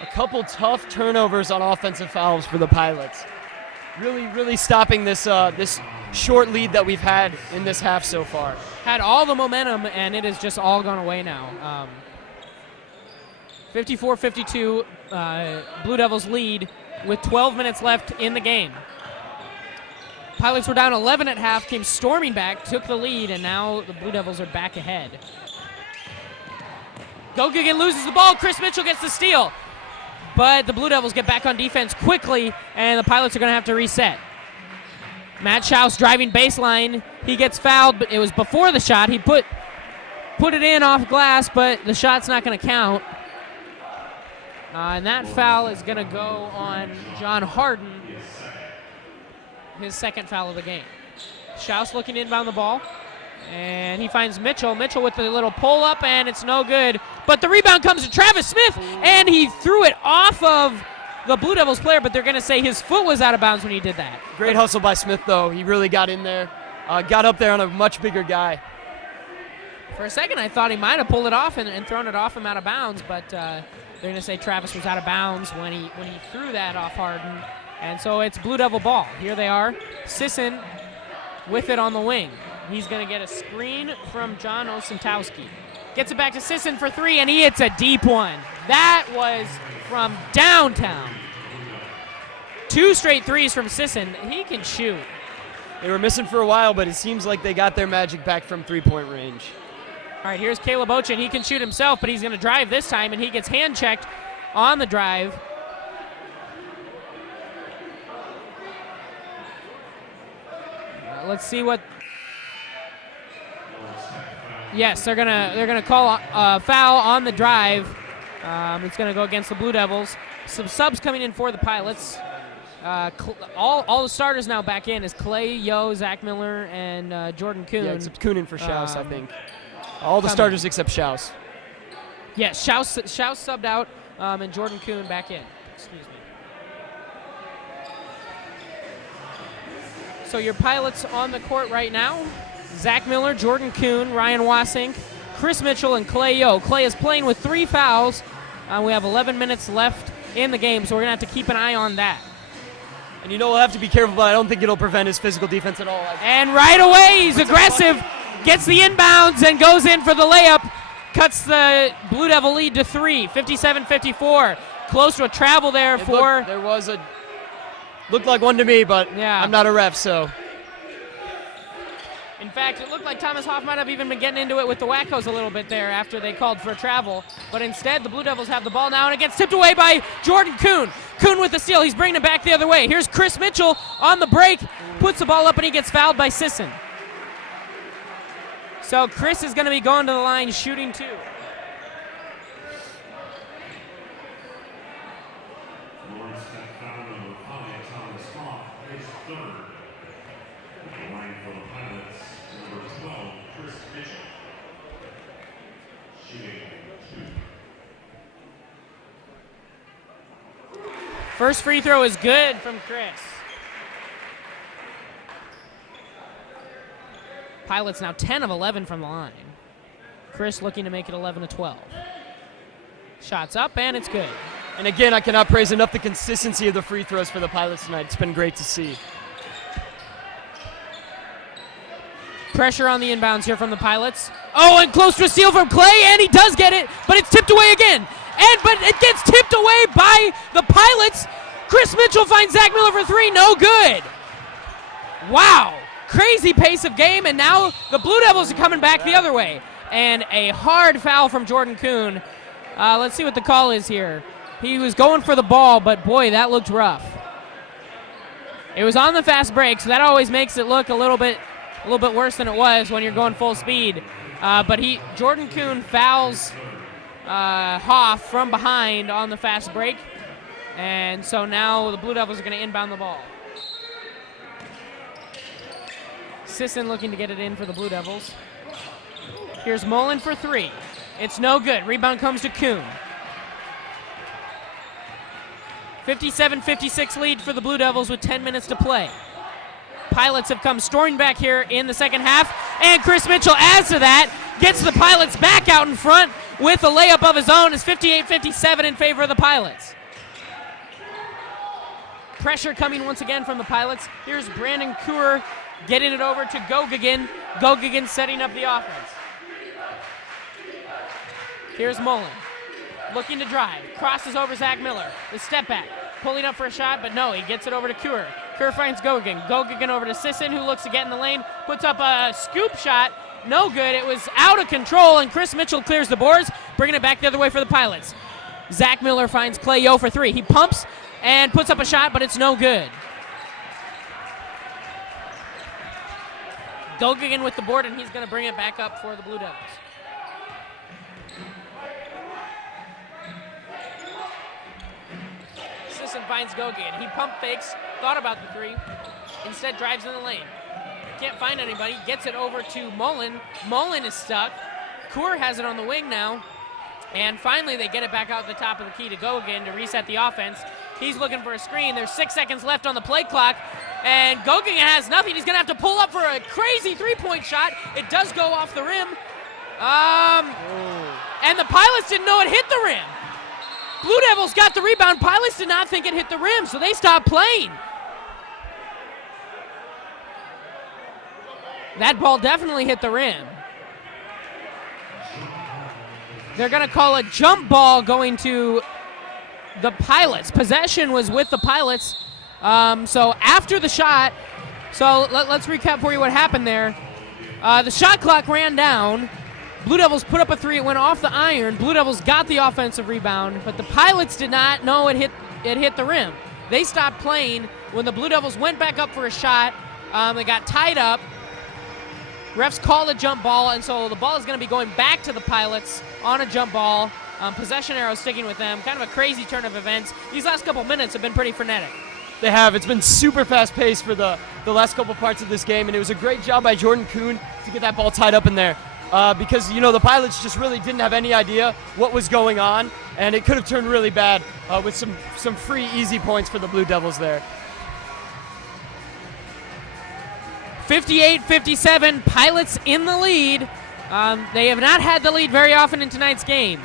A couple tough turnovers on offensive fouls for the Pilots. Really stopping this short lead that we've had in this half so far. Had all the momentum, and it has just all gone away now. 54-52, Blue Devils lead with 12 minutes left in the game. Pilots were down 11 at half, came storming back, took the lead, and now the Blue Devils are back ahead. Gogigan loses the ball. Chris Mitchell gets the steal. But the Blue Devils get back on defense quickly, and the Pilots are going to have to reset. Matt Schaus driving baseline. He gets fouled, but it was before the shot. He put it in off glass, but the shot's not going to count. And that foul is going to go on John Harden, his 2nd foul of the game. Schaus looking to inbound the ball, and he finds Mitchell. Mitchell with the little pull-up, and it's no good. But the rebound comes to Travis Smith, and he threw it off of the Blue Devils player, but they're going to say his foot was out of bounds when he did that. Great hustle by Smith, though. He really got in there, got up there on a much bigger guy. For a second, I thought he might have pulled it off and thrown it off him out of bounds, but they're going to say Travis was out of bounds when he threw that off Harden. And so it's Blue Devil ball. Here they are. Sisson with it on the wing. He's going to get a screen from John Osentowski. Gets it back to Sisson for 3, and he hits a deep one. That was from downtown. 2 straight threes from Sisson. He can shoot. They were missing for a while, but it seems like they got their magic back from three-point range. All right, here's Caleb Ochin. He can shoot himself, but he's going to drive this time, and he gets hand-checked on the drive. Let's see what. Yes, they're gonna call a foul on the drive. It's gonna go against the Blue Devils. Some subs coming in for the Pilots. All the starters now back in is Clay Yo, Zach Miller, and Jordan Kuhn. Yeah, except Kuhn for Schaus, I think. All the starters except Schaus. Yes, Schaus subbed out, and Jordan Kuhn back in. Excuse me. So your Pilots on the court right now: Zach Miller, Jordan Kuhn, Ryan Wassink, Chris Mitchell, and Clay Yo. Clay is playing with 3 fouls. We have 11 minutes left in the game, so we're going to have to keep an eye on that. And we'll have to be careful, but I don't think it'll prevent his physical defense at all. And right away, he's aggressive, gets the inbounds, and goes in for the layup. Cuts the Blue Devil lead to 3, 57-54. Close to a travel there for... There was a... Looked like one to me, but yeah. I'm not a ref, so... In fact, it looked like Thomas Hoff might have even been getting into it with the Wackos a little bit there after they called for a travel. But instead, the Blue Devils have the ball now, and it gets tipped away by Jordan Kuhn. Kuhn with the steal. He's bringing it back the other way. Here's Chris Mitchell on the break. Puts the ball up, and he gets fouled by Sisson. So Chris is going to be going to the line shooting 2. Lawrence Tech foul number 5, Thomas Hoff, his 3rd. The line for the Pilots, number 12, Chris Mitchell. Shooting 2. First free throw is good from Chris. Pilots now 10 of 11 from the line. Chris looking to make it 11 of 12. Shots up, and it's good. And again, I cannot praise enough the consistency of the free throws for the Pilots tonight. It's been great to see. Pressure on the inbounds here from the Pilots. Oh, and close to a steal from Clay, and he does get it, but it's tipped away again. But it gets tipped away by the Pilots. Chris Mitchell finds Zach Miller for 3, no good. Wow, crazy pace of game, and now the Blue Devils are coming back the other way. And a hard foul from Jordan Kuhn. Let's see what the call is here. He was going for the ball, but boy, that looked rough. It was on the fast break, so that always makes it look a little bit worse than it was when you're going full speed. But Jordan Kuhn fouls Hoff from behind on the fast break. And so now the Blue Devils are going to inbound the ball. Sisson looking to get it in for the Blue Devils. Here's Mullen for 3. It's no good. Rebound comes to Kuhn. 57-56 lead for the Blue Devils with 10 minutes to play. Pilots have come storming back here in the second half, and Chris Mitchell adds to that, gets the Pilots back out in front with a layup of his own. It's 58-57 in favor of the Pilots. Pressure coming once again from the Pilots. Here's Brandon Kuhr getting it over to Gogigan. Gogigan setting up the offense. Here's Mullen, looking to drive, crosses over Zach Miller, the step back, pulling up for a shot, but no, he gets it over to Kuhr. Kuhr finds Gogigan. Gogigan over to Sisson, who looks to get in the lane, puts up a scoop shot, no good. It was out of control, and Chris Mitchell clears the boards, bringing it back the other way for the Pilots. Zach Miller finds Clay Yo for 3. He pumps and puts up a shot, but it's no good. Gogigan with the board, and he's going to bring it back up for the Blue Devils. Sisson finds Gogigan. He pump fakes, thought about the 3, instead drives in the lane. Can't find anybody, gets it over to Mullen. Mullen is stuck. Kuhr has it on the wing now. And finally they get it back out the top of the key to Gogigan to reset the offense. He's looking for a screen. There's 6 seconds left on the play clock. And Gogigan has nothing. He's going to have to pull up for a crazy three-point shot. It does go off the rim. And the Pilots didn't know it hit the rim. Blue Devils got the rebound. Pilots did not think it hit the rim, so they stopped playing. That ball definitely hit the rim. They're going to call a jump ball going to the Pilots. Possession was with the Pilots. So after the shot, let's recap for you what happened there. The shot clock ran down. Blue Devils put up a 3. It went off the iron. Blue Devils got the offensive rebound, but the Pilots did not know it hit the rim. They stopped playing. When the Blue Devils went back up for a shot, they got tied up. Refs called a jump ball, and so the ball is going to be going back to the Pilots on a jump ball. Possession arrow sticking with them. Kind of a crazy turn of events. These last couple minutes have been pretty frenetic. They have. It's been super fast-paced for the last couple parts of this game, and it was a great job by Jordan Kuhn to get that ball tied up in there. because, the Pilots just really didn't have any idea what was going on, and it could have turned really bad with some free, easy points for the Blue Devils there. 58-57, Pilots in the lead. They have not had the lead very often in tonight's game.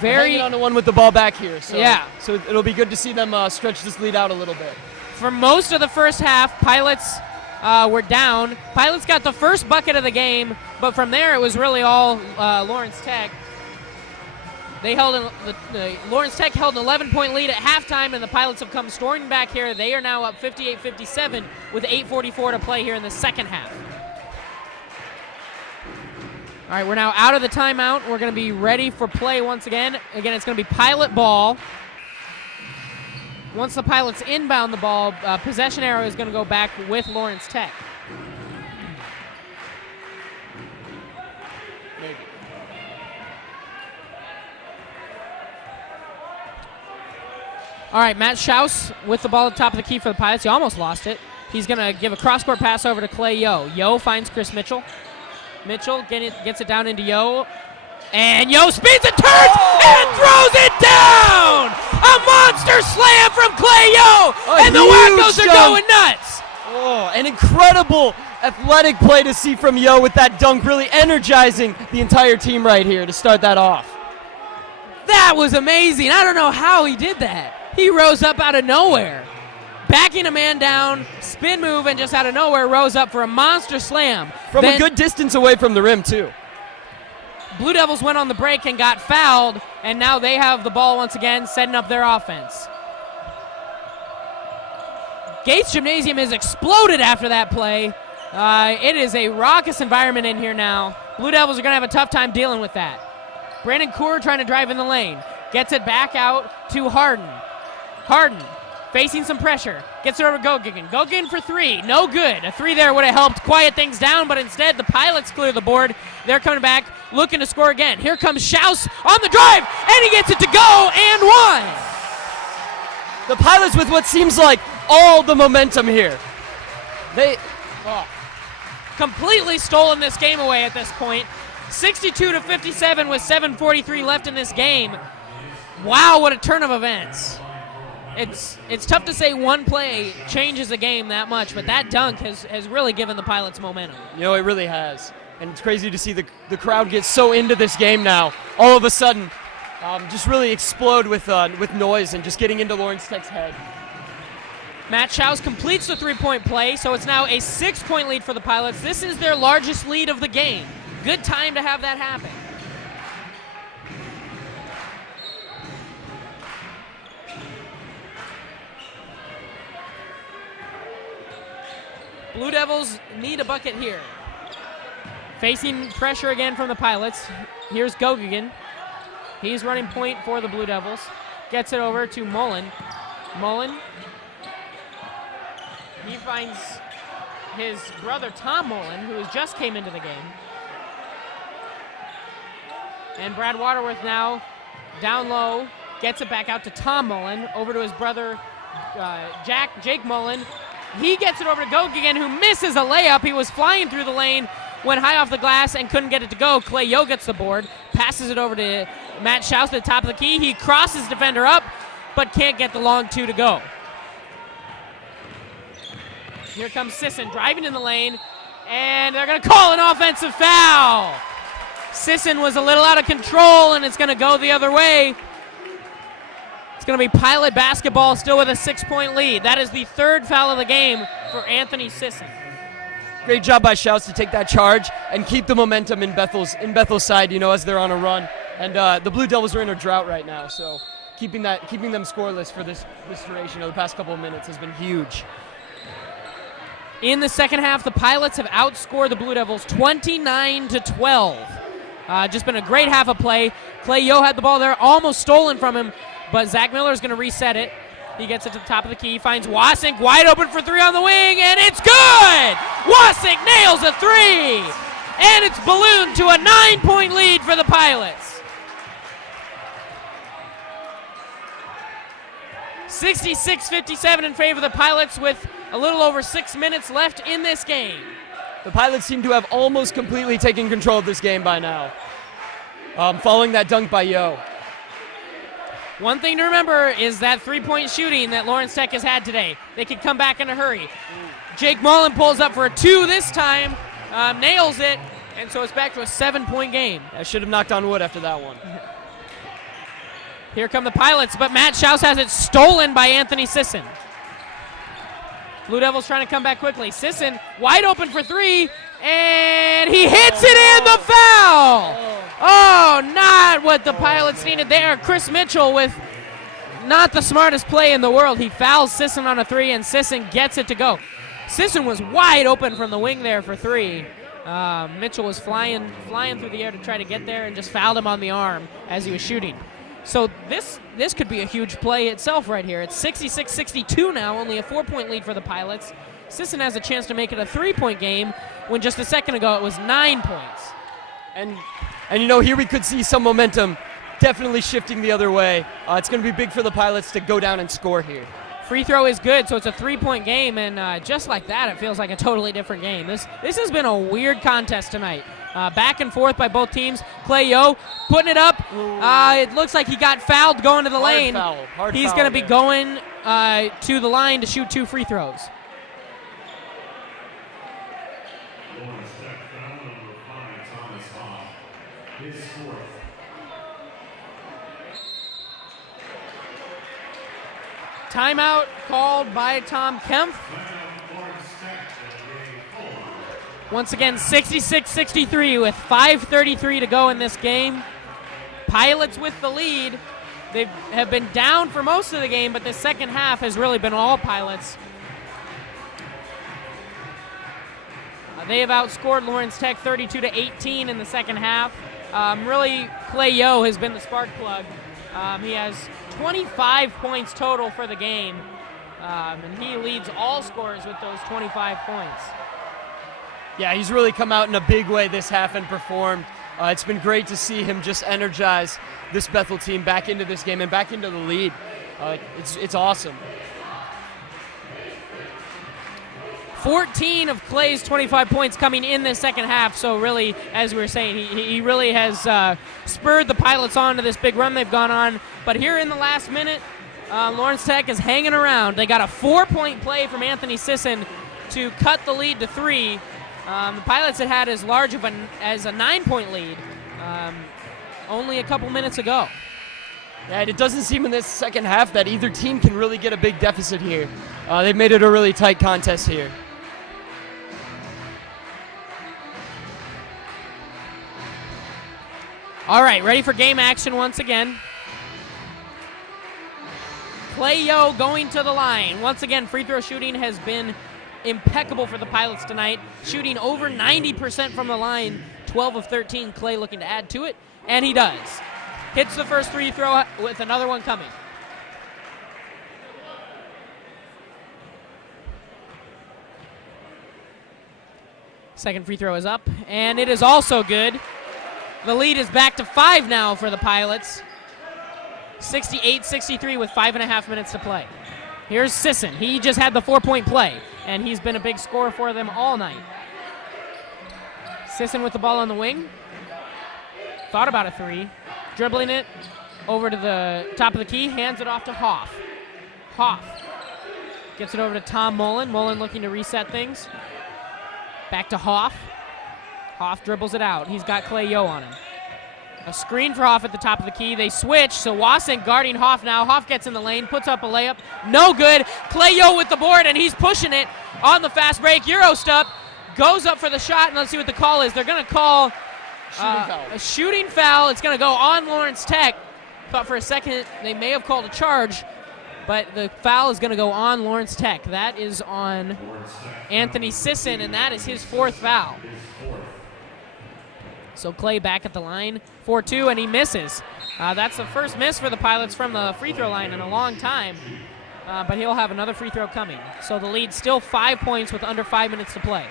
Hanging on to one with the ball back here. So, yeah. So it'll be good to see them stretch this lead out a little bit. For most of the first half, Pilots were down. Pilots got the first bucket of the game, but from there it was really all Lawrence Tech. Lawrence Tech held an 11-point lead at halftime, and the Pilots have come storming back here. They are now up 58-57 with 8:44 to play here in the second half. All right, we're now out of the timeout. We're going to be ready for play once again. Again, it's going to be Pilot ball. Once the Pilots inbound the ball, possession arrow is going to go back with Lawrence Tech. Maybe. All right, Matt Schaus with the ball at the top of the key for the Pilots. He almost lost it. He's going to give a cross-court pass over to Clay Yo. Yo finds Chris Mitchell. Mitchell gets it down into Yo. And Yo spins and turns and throws it down! A monster slam from Clay Yo! And the Wackos are going nuts! Oh, an incredible athletic play to see from Yo with that dunk, really energizing the entire team right here to start that off. That was amazing. I don't know how he did that. He rose up out of nowhere. Backing a man down, spin move, and just out of nowhere rose up for a monster slam. From a good distance away from the rim, too. Blue Devils went on the break and got fouled, and now they have the ball once again, setting up their offense. Gates Gymnasium has exploded after that play. It is a raucous environment in here now. Blue Devils are going to have a tough time dealing with that. Brandon Coor trying to drive in the lane. Gets it back out to Harden. Harden facing some pressure. Gets it over to Gogigan. Gogigan for three. No good. A three there would have helped quiet things down, but instead the Pilots clear the board. They're coming back, looking to score again. Here comes Schaus on the drive, and he gets it to go and one. The Pilots with what seems like all the momentum here. They completely stolen this game away at this point. 62-57 with 7:43 left in this game. Wow, what a turn of events. It's tough to say one play changes a game that much, but that dunk has really given the Pilots momentum. It really has. And it's crazy to see the crowd get so into this game now. All of a sudden, just really explode with noise and just getting into Lawrence Tech's head. Matt Schaus completes the three-point play, so it's now a 6-point lead for the Pilots. This is their largest lead of the game. Good time to have that happen. Blue Devils need a bucket here. Facing pressure again from the Pilots. Here's Gogigan. He's running point for the Blue Devils. Gets it over to Mullen. Mullen. He finds his brother Tom Mullen, who has just came into the game. And Brad Waterworth now down low. Gets it back out to Tom Mullen. Over to his brother Jake Mullen. He gets it over to Gogigan, who misses a layup. He was flying through the lane, went high off the glass, and couldn't get it to go. Clay Yo gets the board, passes it over to Matt Schaus at the top of the key. He crosses defender up, but can't get the long two to go. Here comes Sisson driving in the lane, and they're going to call an offensive foul. Sisson was a little out of control, and it's going to go the other way. It's going to be Pilot basketball still with a 6-point lead. That is the third foul of the game for Anthony Sisson. Great job by Schaus to take that charge and keep the momentum in Bethel's side, as they're on a run. And the Blue Devils are in a drought right now, so keeping them scoreless for this duration of the past couple of minutes has been huge. In the second half, the Pilots have outscored the Blue Devils 29-12. Just been a great half of play. Clay Yo had the ball there, almost stolen from him, but Zach Miller is going to reset it. He gets it to the top of the key, finds Wasink wide open for three on the wing, and it's good! Wasink nails a three! And it's ballooned to a 9-point lead for the Pilots. 66-57 in favor of the Pilots with a little over 6 minutes left in this game. The Pilots seem to have almost completely taken control of this game by now, following that dunk by Yo. One thing to remember is that three-point shooting that Lawrence Tech has had today. They could come back in a hurry. Jake Mullen pulls up for a 2 this time, nails it, and so it's back to a 7-point game. I should have knocked on wood after that one. Here come the Pilots, but Matt Schaus has it stolen by Anthony Sisson. Blue Devils trying to come back quickly. Sisson wide open for 3, and he hits it in, the foul! Oh, not what the Pilots needed there. Chris Mitchell with not the smartest play in the world. He fouls Sisson on a 3, and Sisson gets it to go. Sisson was wide open from the wing there for 3. Mitchell was flying through the air to try to get there and just fouled him on the arm as he was shooting. So this could be a huge play itself right here. It's 66-62 now, only a 4-point lead for the Pilots. Sisson has a chance to make it a 3-point game when just a second ago it was 9 points. And you know, here we could see some momentum definitely shifting the other way. It's going to be big for the Pilots to go down and score here. Free throw is good, so it's a 3-point game, and just like that, it feels like a totally different game. This has been a weird contest tonight. Back and forth by both teams. Clay Yo putting it up. It looks like he got fouled going to the lane. He's going to be going to the line to shoot 2 free throws. Lawrence Tech foul number 5, Thomas Hoff. His 4th. Timeout called by Tom Kempf. Once again, 66-63 with 5:33 to go in this game. Pilots with the lead. They have been down for most of the game, but the second half has really been all Pilots. They have outscored Lawrence Tech 32-18 in the second half. Really, Clay Yo has been the spark plug. He has 25 points total for the game, and he leads all scorers with those 25 points. Yeah, he's really come out in a big way this half and performed. It's been great to see him just energize this Bethel team back into this game and back into the lead. It's awesome. 14 of Clay's 25 points coming in this second half, so really, as we were saying, he really has spurred the Pilots on to this big run they've gone on. But here in the last minute, Lawrence Tech is hanging around. They got a 4-point play from Anthony Sisson to cut the lead to 3. The Pilots had as large of as a 9-point lead only a couple minutes ago. Yeah, and it doesn't seem in this second half that either team can really get a big deficit here. They've made it a really tight contest here. All right, ready for game action once again. Clay Yo going to the line. Once again, free throw shooting has been impeccable for the Pilots tonight. Shooting over 90% from the line, 12 of 13. Clay looking to add to it, and he does. Hits the first free throw with another one coming. Second free throw is up, and it is also good. The lead is back to 5 now for the Pilots. 68-63 with 5.5 minutes to play. Here's Sisson. He just had the 4-point play, and he's been a big scorer for them all night. Sisson with the ball on the wing. Thought about a 3. Dribbling it over to the top of the key. Hands it off to Hoff. Hoff gets it over to Tom Mullen. Mullen looking to reset things. Back to Hoff. Hoff dribbles it out. He's got Clay Yo on him. A screen for Hoff at the top of the key. They switch, so Wasson guarding Hoff now. Hoff gets in the lane, puts up a layup. No good. Clay Yo with the board, and he's pushing it on the fast break. Euro step, goes up for the shot, and let's see what the call is. They're going to call a shooting foul. It's going to go on Lawrence Tech. Thought for a second they may have called a charge, but the foul is going to go on Lawrence Tech. That is on Anthony Sisson, and that is his 4th foul. So Clay back at the line, 4-2, and he misses. That's the first miss for the Pilots from the free throw line in a long time, but he'll have another free throw coming. So the lead still 5 points with under 5 minutes to play.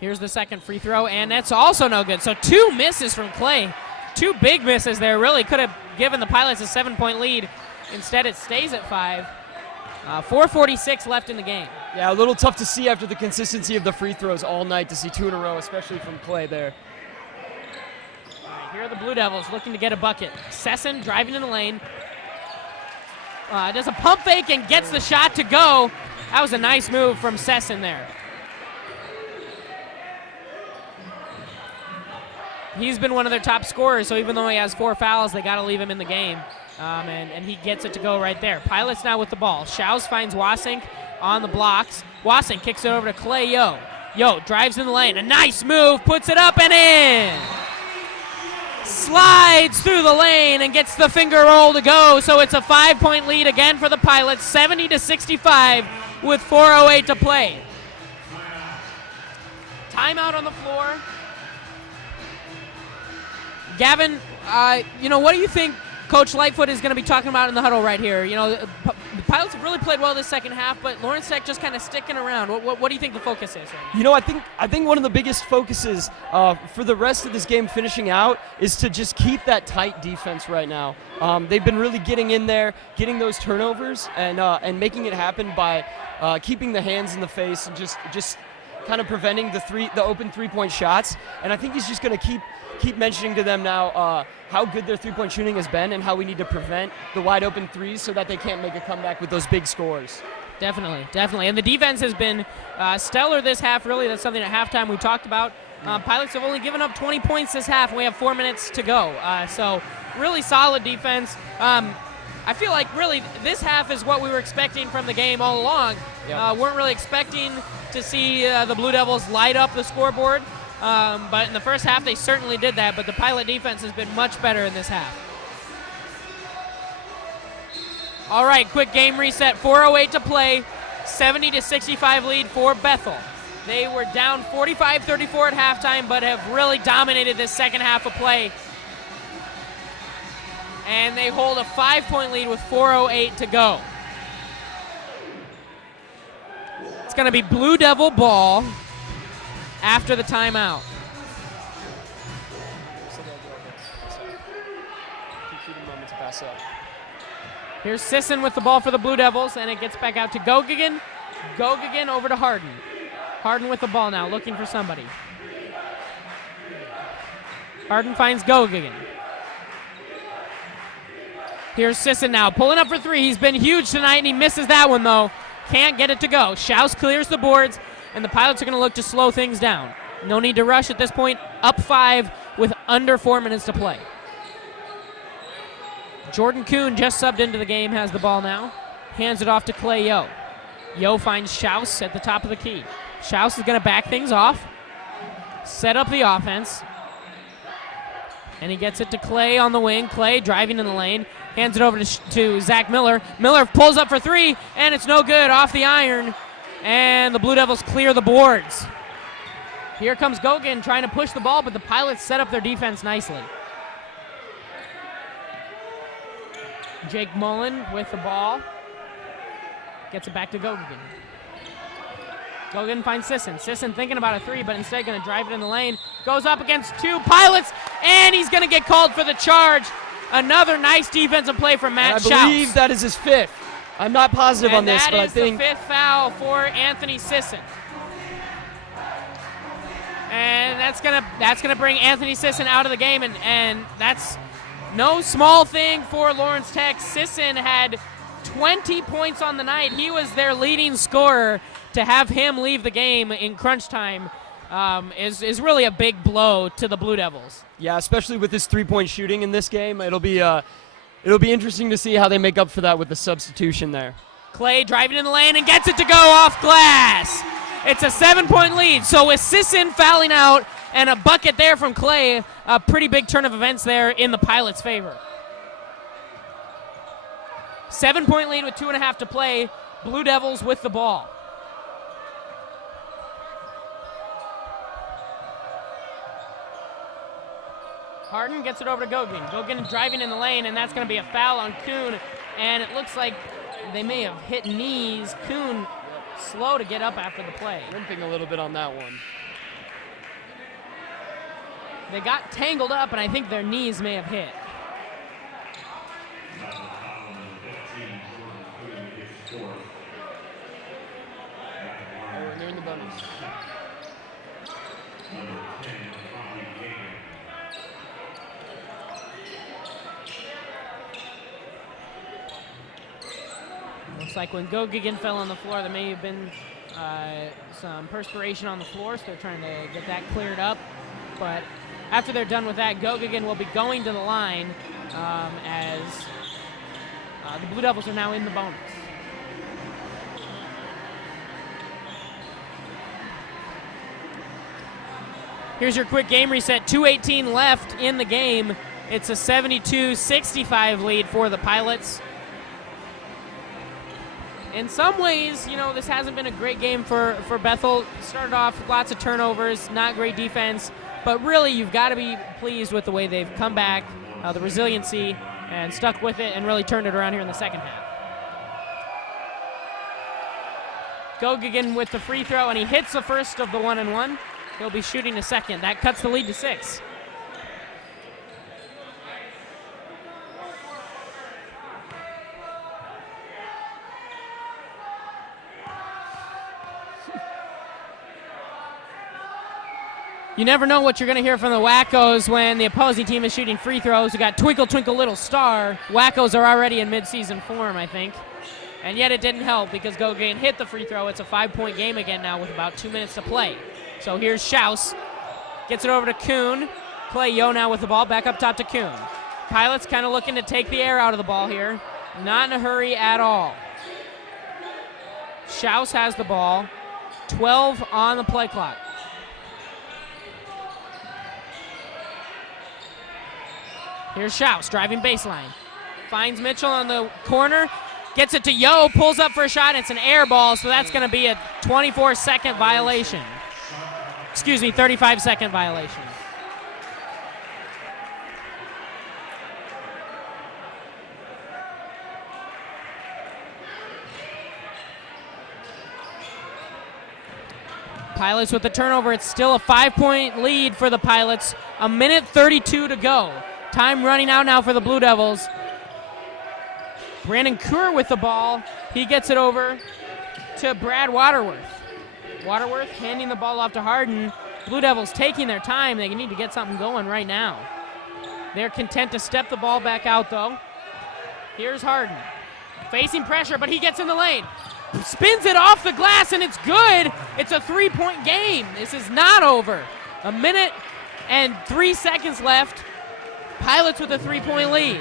Here's the second free throw, and that's also no good. So 2 misses from Clay. two big misses there. Really could have given the Pilots a 7-point lead. Instead, it stays at 5. 4:46 left in the game. Yeah, a little tough to see after the consistency of the free throws all night to see 2 in a row, especially from Clay there. All right, here are the Blue Devils looking to get a bucket. Sesson driving in the lane. Does a pump fake and gets the shot to go. That was a nice move from Sesson there. He's been one of their top scorers, so even though he has 4 fouls, they got to leave him in the game. And he gets it to go right there. Pilots now with the ball. Schaus finds Wasink on the blocks. Wasink kicks it over to Clay Yo. Yo drives in the lane. A nice move, puts it up and in. Slides through the lane and gets the finger roll to go. So it's a 5-point lead again for the Pilots, 70-65 with 4:08 to play. Timeout on the floor. Gavin, what do you think Coach Lightfoot is going to be talking about in the huddle right here? The Pilots have really played well this second half, but Lawrence Tech just kind of sticking around. What do you think the focus is? I think one of the biggest focuses for the rest of this game finishing out is to just keep that tight defense right now. They've been really getting in there, getting those turnovers, and making it happen by keeping the hands in the face and just kind of preventing the open 3-point shots. And I think he's just going to keep mentioning to them now how good their 3-point shooting has been and how we need to prevent the wide open threes so that they can't make a comeback with those big scores. Definitely. And the defense has been stellar this half, really. That's something at halftime we talked about. Pilots have only given up 20 points this half, and we have 4 minutes to go. So really solid defense. I feel like really this half is what we were expecting from the game all along. Yep. Weren't really expecting to see the Blue Devils light up the scoreboard. But in the first half, they certainly did that. But the Pilot defense has been much better in this half. All right, quick game reset. 4:08 to play. 70-65 lead for Bethel. They were down 45-34 at halftime, but have really dominated this second half of play. And they hold a 5-point lead with 4:08 to go. It's going to be Blue Devil ball after the timeout. Here's Sisson with the ball for the Blue Devils, and it gets back out to Gogigan. Gogigan over to Harden. Harden with the ball now, looking for somebody. Harden finds Gogigan. Here's Sisson now, pulling up for 3. He's been huge tonight, and he misses that one, though. Can't get it to go. Schaus clears the boards, and the Pilots are going to look to slow things down. No need to rush at this point. Up 5 with under 4 minutes to play. Jordan Kuhn just subbed into the game, has the ball now. Hands it off to Clay Yo. Yo finds Schaus at the top of the key. Schaus is going to back things off, set up the offense, and he gets it to Clay on the wing. Clay driving in the lane, hands it over to Zach Miller. Miller pulls up for 3, and it's no good, off the iron, and the Blue Devils clear the boards. Here comes Gogan trying to push the ball, but the Pilots set up their defense nicely. Jake Mullen with the ball. Gets it back to Gogan. Gogan finds Sisson. Sisson thinking about a 3, but instead going to drive it in the lane. Goes up against 2 Pilots, and he's going to get called for the charge. Another nice defensive play from Matt Schaus. I believe that is his 5th. I'm not positive on this, but I think that is the 5th foul for Anthony Sisson. And that's gonna bring Anthony Sisson out of the game, and that's no small thing for Lawrence Tech. Sisson had 20 points on the night. He was their leading scorer. To have him leave the game in crunch time is really a big blow to the Blue Devils. Yeah, especially with his 3-point shooting in this game. It'll be interesting to see how they make up for that with the substitution there. Clay driving in the lane and gets it to go off glass. It's a 7-point lead. So with Sisson fouling out and a bucket there from Clay, a pretty big turn of events there in the Pilots' favor. 7-point lead with 2.5 to play. Blue Devils with the ball. Harden gets it over to Gogan. Gogan driving in the lane, and that's going to be a foul on Kuhn. And it looks like they may have hit knees. Kuhn slow to get up after the play. Limping a little bit on that one. They got tangled up, and I think their knees may have hit. We're nearing the bonus. Looks like when Gogigan fell on the floor, there may have been some perspiration on the floor, so they're trying to get that cleared up. But after they're done with that, Gogigan will be going to the line as the Blue Devils are now in the bonus. Here's your quick game reset. 2:18 left in the game. It's a 72-65 lead for the Pilots. In some ways, you know, this hasn't been a great game for Bethel. Started off with lots of turnovers, not great defense, but really you've got to be pleased with the way they've come back, the resiliency, and stuck with it and really turned it around here in the second half. Gogigan with the free throw, and he hits the first of the 1-and-1. He'll be shooting a second. That cuts the lead to 6. You never know what you're going to hear from the Wackos when the opposing team is shooting free throws. We got Twinkle Twinkle Little Star. Wackos are already in midseason form, I think. And yet it didn't help because Gogigan hit the free throw. It's a 5-point game again now with about 2 minutes to play. So here's Schaus. Gets it over to Kuhn. Clay Yo now with the ball. Back up top to Kuhn. Pilots kind of looking to take the air out of the ball here. Not in a hurry at all. Schaus has the ball. 12 on the play clock. Here's Schaus driving baseline. Finds Mitchell on the corner. Gets it to Yo. Pulls up for a shot. It's an air ball, so that's going to be a 24-second violation. Excuse me, 35-second violation. Pilots with the turnover. It's still a 5-point lead for the Pilots. 1:32 to go. Time running out now for the Blue Devils. Brandon Kerr with the ball. He gets it over to Brad Waterworth. Waterworth handing the ball off to Harden. Blue Devils taking their time. They need to get something going right now. They're content to step the ball back out, though. Here's Harden. Facing pressure, but he gets in the lane. Spins it off the glass, and it's good. It's a 3-point game. This is not over. 1:03 left. Pilots with a 3-point lead.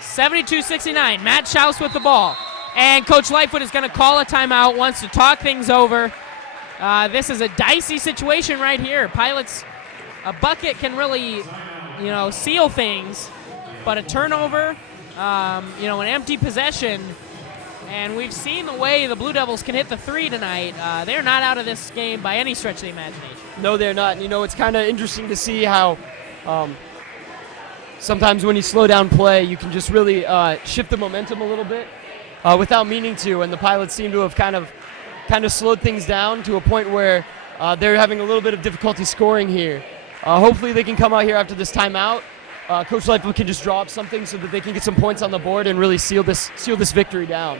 72-69. Matt Schaus with the ball. And Coach Lightfoot is going to call a timeout, wants to talk things over. This is a dicey situation right here. Pilots, a bucket can really, seal things. But a turnover, an empty possession. And we've seen the way the Blue Devils can hit the 3 tonight. They're not out of this game by any stretch of the imagination. No, they're not. And, it's kind of interesting to see how sometimes when you slow down play, you can just really shift the momentum a little bit without meaning to. And the Pilots seem to have kind of slowed things down to a point where they're having a little bit of difficulty scoring here. Hopefully they can come out here after this timeout. Coach Lightfoot can just draw up something so that they can get some points on the board and really seal this victory down.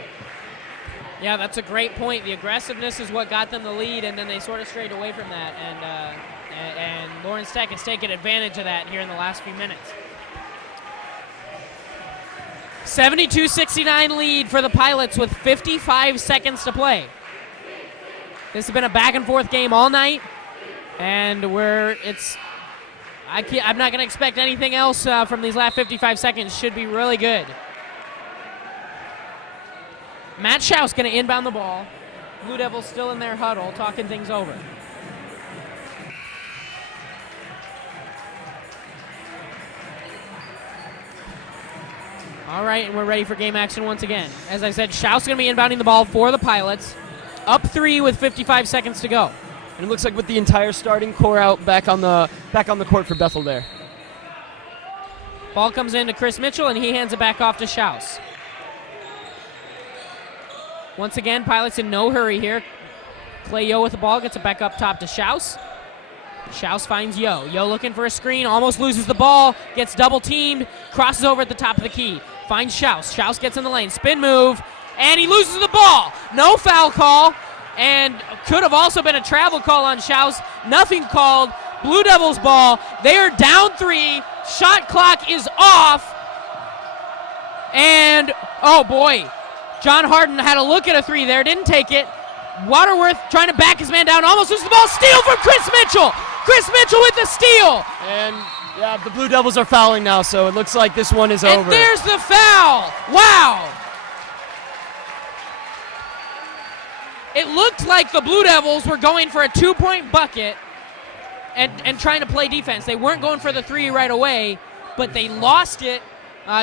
Yeah, that's a great point. The aggressiveness is what got them the lead, and then they sort of strayed away from that. And Lawrence Tech has taken advantage of that here in the last few minutes. 72-69 lead for the Pilots with 55 seconds to play. This has been a back-and-forth game all night, and I'm not going to expect anything else from these last 55 seconds. Should be really good. Matt Schaus going to inbound the ball. Blue Devils still in their huddle, talking things over. All right, and we're ready for game action once again. As I said, Schaus going to be inbounding the ball for the Pilots. Up 3 with 55 seconds to go. And it looks like with the entire starting core out back on the court for Bethel there. Ball comes in to Chris Mitchell, and he hands it back off to Schaus. Once again, Pilots in no hurry here. Clay Yo with the ball, gets it back up top to Schaus. Schaus finds Yo. Yo looking for a screen, almost loses the ball, gets double teamed, crosses over at the top of the key. Finds Schaus. Schaus gets in the lane, spin move, and he loses the ball. No foul call, and could have also been a travel call on Schaus. Nothing called. Blue Devils ball. They are down 3. Shot clock is off. And, oh boy, John Harden had a look at a 3 there, didn't take it. Waterworth trying to back his man down, almost loses the ball. Steal from Chris Mitchell. Chris Mitchell with the steal. And yeah, the Blue Devils are fouling now, so it looks like this one is over. And there's the foul. Wow. It looked like the Blue Devils were going for a 2-point bucket and trying to play defense. They weren't going for the 3 right away, but they lost it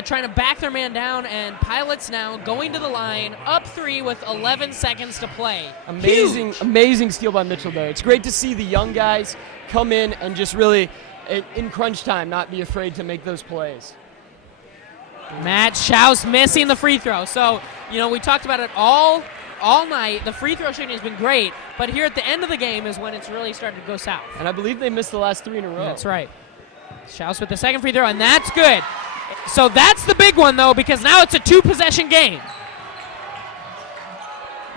trying to back their man down, and Pilots now going to the line, up 3 with 11 seconds to play. Amazing steal by Mitchell there. It's great to see the young guys come in and just really, in crunch time, not be afraid to make those plays. Matt Schaus missing the free throw. So, we talked about it all night. The free throw shooting has been great, but here at the end of the game is when it's really started to go south. And I believe they missed the last 3 in a row. That's right. Schaus with the second free throw, and that's good. So that's the big one, though, because now it's a 2-possession game.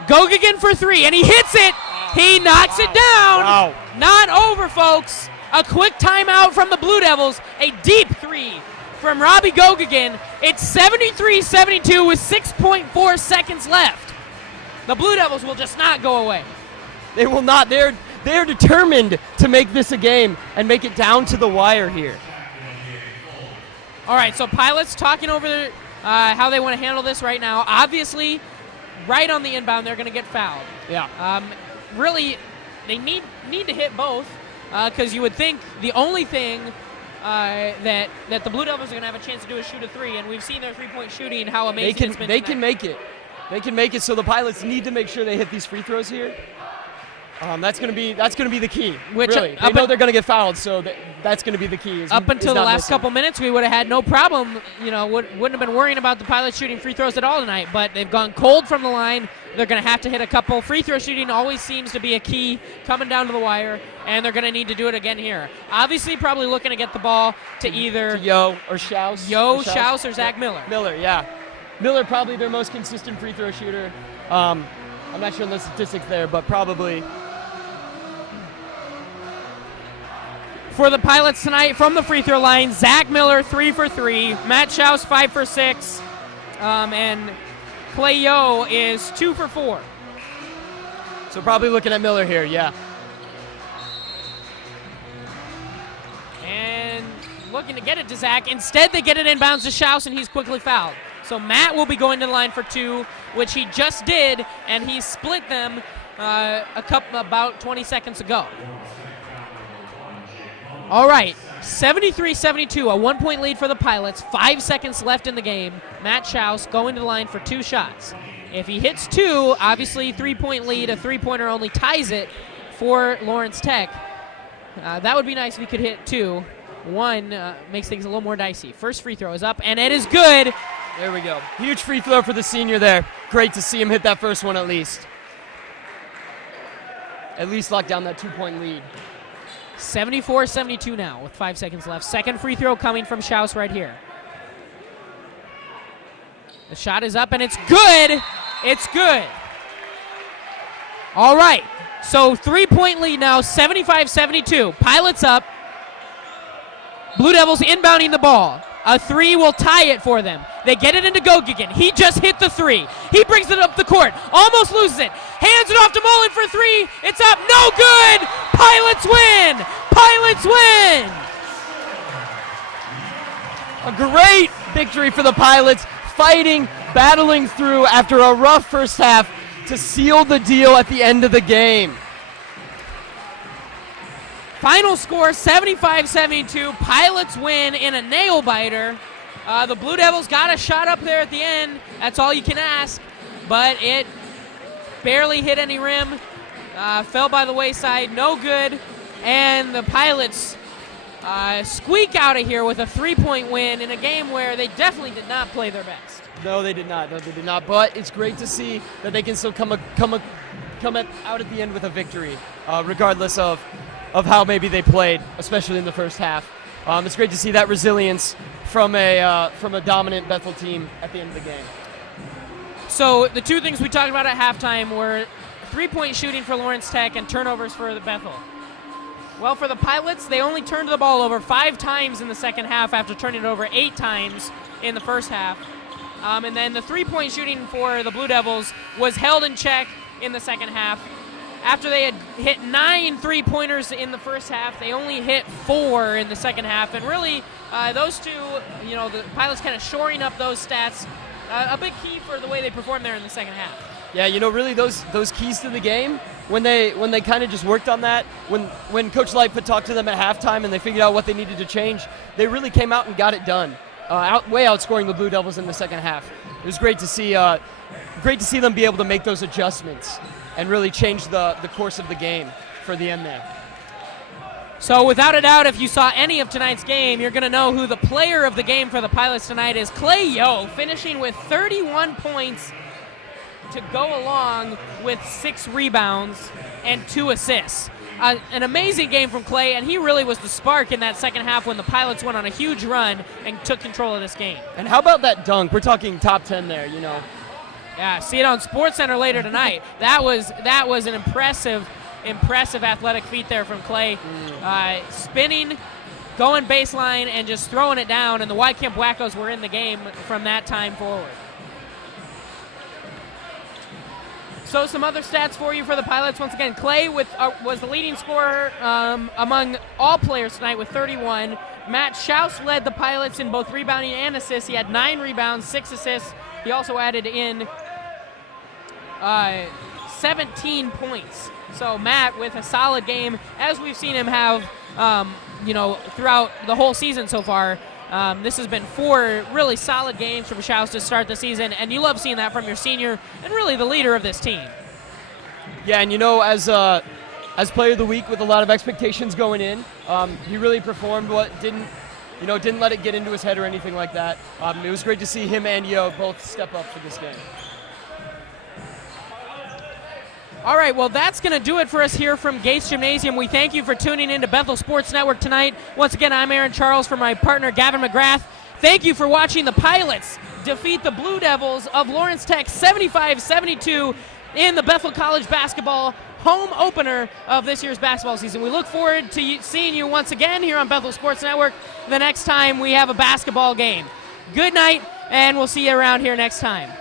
Gogigan for 3, and he hits it. He knocks it down. Wow. Not over, folks. A quick timeout from the Blue Devils. A deep 3 from Robbie Gogigan. It's 73-72 with 6.4 seconds left. The Blue Devils will just not go away. They will not. They're determined to make this a game and make it down to the wire here. All right, so Pilots talking over how they want to handle this right now. Obviously, right on the inbound, they're going to get fouled. Yeah. Really, they need to hit both because you would think the only thing that the Blue Devils are going to have a chance to do is shoot a 3, and we've seen their three-point shooting, how amazing it's been They tonight. can make it. They can make it, so the Pilots need to make sure they hit these free throws here. That's going to be the key. Really, they know they're going to get fouled, so that's going to be the key. Up until the last couple minutes, we would have had no problem. Wouldn't have been worrying about the Pilots shooting free throws at all tonight. But they've gone cold from the line. They're going to have to hit a couple. Free throw shooting always seems to be a key coming down to the wire, and they're going to need to do it again here. Obviously, probably looking to get the ball to either Yo or Schaus. Schaus, or Zach Miller. Miller, yeah. Miller probably their most consistent free throw shooter. I'm not sure on the statistics there, but probably. For the Pilots tonight, from the free throw line, Zach Miller 3 for 3, Matt Schaus 5 for 6, and Clay Yo is 2 for 4. So probably looking at Miller here, yeah. And looking to get it to Zach. Instead, they get it inbounds to Schaus, and he's quickly fouled. So Matt will be going to the line for 2, which he just did, and he split them about 20 seconds ago. All right, 73-72, a 1-point lead for the Pilots. 5 seconds left in the game. Matt Schaus going to the line for 2 shots. If he hits 2, obviously 3-point lead, a 3-pointer only ties it for Lawrence Tech. That would be nice if he could hit 2. 1 makes things a little more dicey. First free throw is up, and it is good. There we go. Huge free throw for the senior there. Great to see him hit that first one at least. At least lock down that 2-point lead. 74-72 now with 5 seconds left. Second free throw coming from Schaus right here. The shot is up, and it's good. It's good. All right, so 3-point lead now, 75-72. Pilots up. Blue Devils inbounding the ball. A 3 will tie it for them. They get it into Gogigan. He just hit the 3. He brings it up the court. Almost loses it. Hands it off to Mullen for 3. It's up. No good. Pilots win. Pilots win. A great victory for the Pilots. Fighting, battling through after a rough first half to seal the deal at the end of the game. Final score, 75-72. Pilots win in a nail-biter. The Blue Devils got a shot up there at the end. That's all you can ask. But it barely hit any rim. Fell by the wayside. No good. And the Pilots squeak out of here with a 3-point win in a game where they definitely did not play their best. No, they did not. But it's great to see that they can still come out at the end with a victory, regardless of of how maybe they played, especially in the first half. It's great to see that resilience from a dominant Bethel team at the end of the game. So the two things we talked about at halftime were three-point shooting for Lawrence Tech and turnovers for the Bethel. Well, for the Pilots, they only turned the ball over 5 times in the second half after turning it over 8 times in the first half. And then the three-point shooting for the Blue Devils was held in check in the second half. After they had hit 9 three-pointers in the first half, they only hit 4 in the second half. And really, those two, the Pilots kind of shoring up those stats, a big key for the way they performed there in the second half. Yeah, really those keys to the game, when they kind of just worked on that, when Coach Lightfoot talked to them at halftime and they figured out what they needed to change, they really came out and got it done, way outscoring the Blue Devils in the second half. It was great to see them be able to make those adjustments and really change the course of the game for the end there. So without a doubt, if you saw any of tonight's game, you're going to know who the player of the game for the Pilots tonight is. Clay Yo, finishing with 31 points to go along with 6 rebounds and 2 assists. An amazing game from Clay, and he really was the spark in that second half when the Pilots went on a huge run and took control of this game. And how about that dunk? We're talking top 10 there, Yeah, see it on SportsCenter later tonight. That was an impressive athletic feat there from Clay. Spinning, going baseline, and just throwing it down, and the White Camp Wackos were in the game from that time forward. So some other stats for you for the Pilots. Once again, Clay was the leading scorer among all players tonight with 31. Matt Schaus led the Pilots in both rebounding and assists. He had 9 rebounds, 6 assists. He also added in 17 points. So Matt with a solid game, as we've seen him have, throughout the whole season so far. This has been 4 really solid games from Schaus to start the season, and you love seeing that from your senior and really the leader of this team. Yeah, and as player of the week with a lot of expectations going in, he really performed didn't let it get into his head or anything like that. It was great to see him and Yo both step up for this game. All right, well, that's going to do it for us here from Gates Gymnasium. We thank you for tuning in to Bethel Sports Network tonight. Once again, I'm Aaron Charles for my partner, Gavin McGrath. Thank you for watching the Pilots defeat the Blue Devils of Lawrence Tech 75-72 in the Bethel College basketball home opener of this year's basketball season. We look forward to seeing you once again here on Bethel Sports Network the next time we have a basketball game. Good night, and we'll see you around here next time.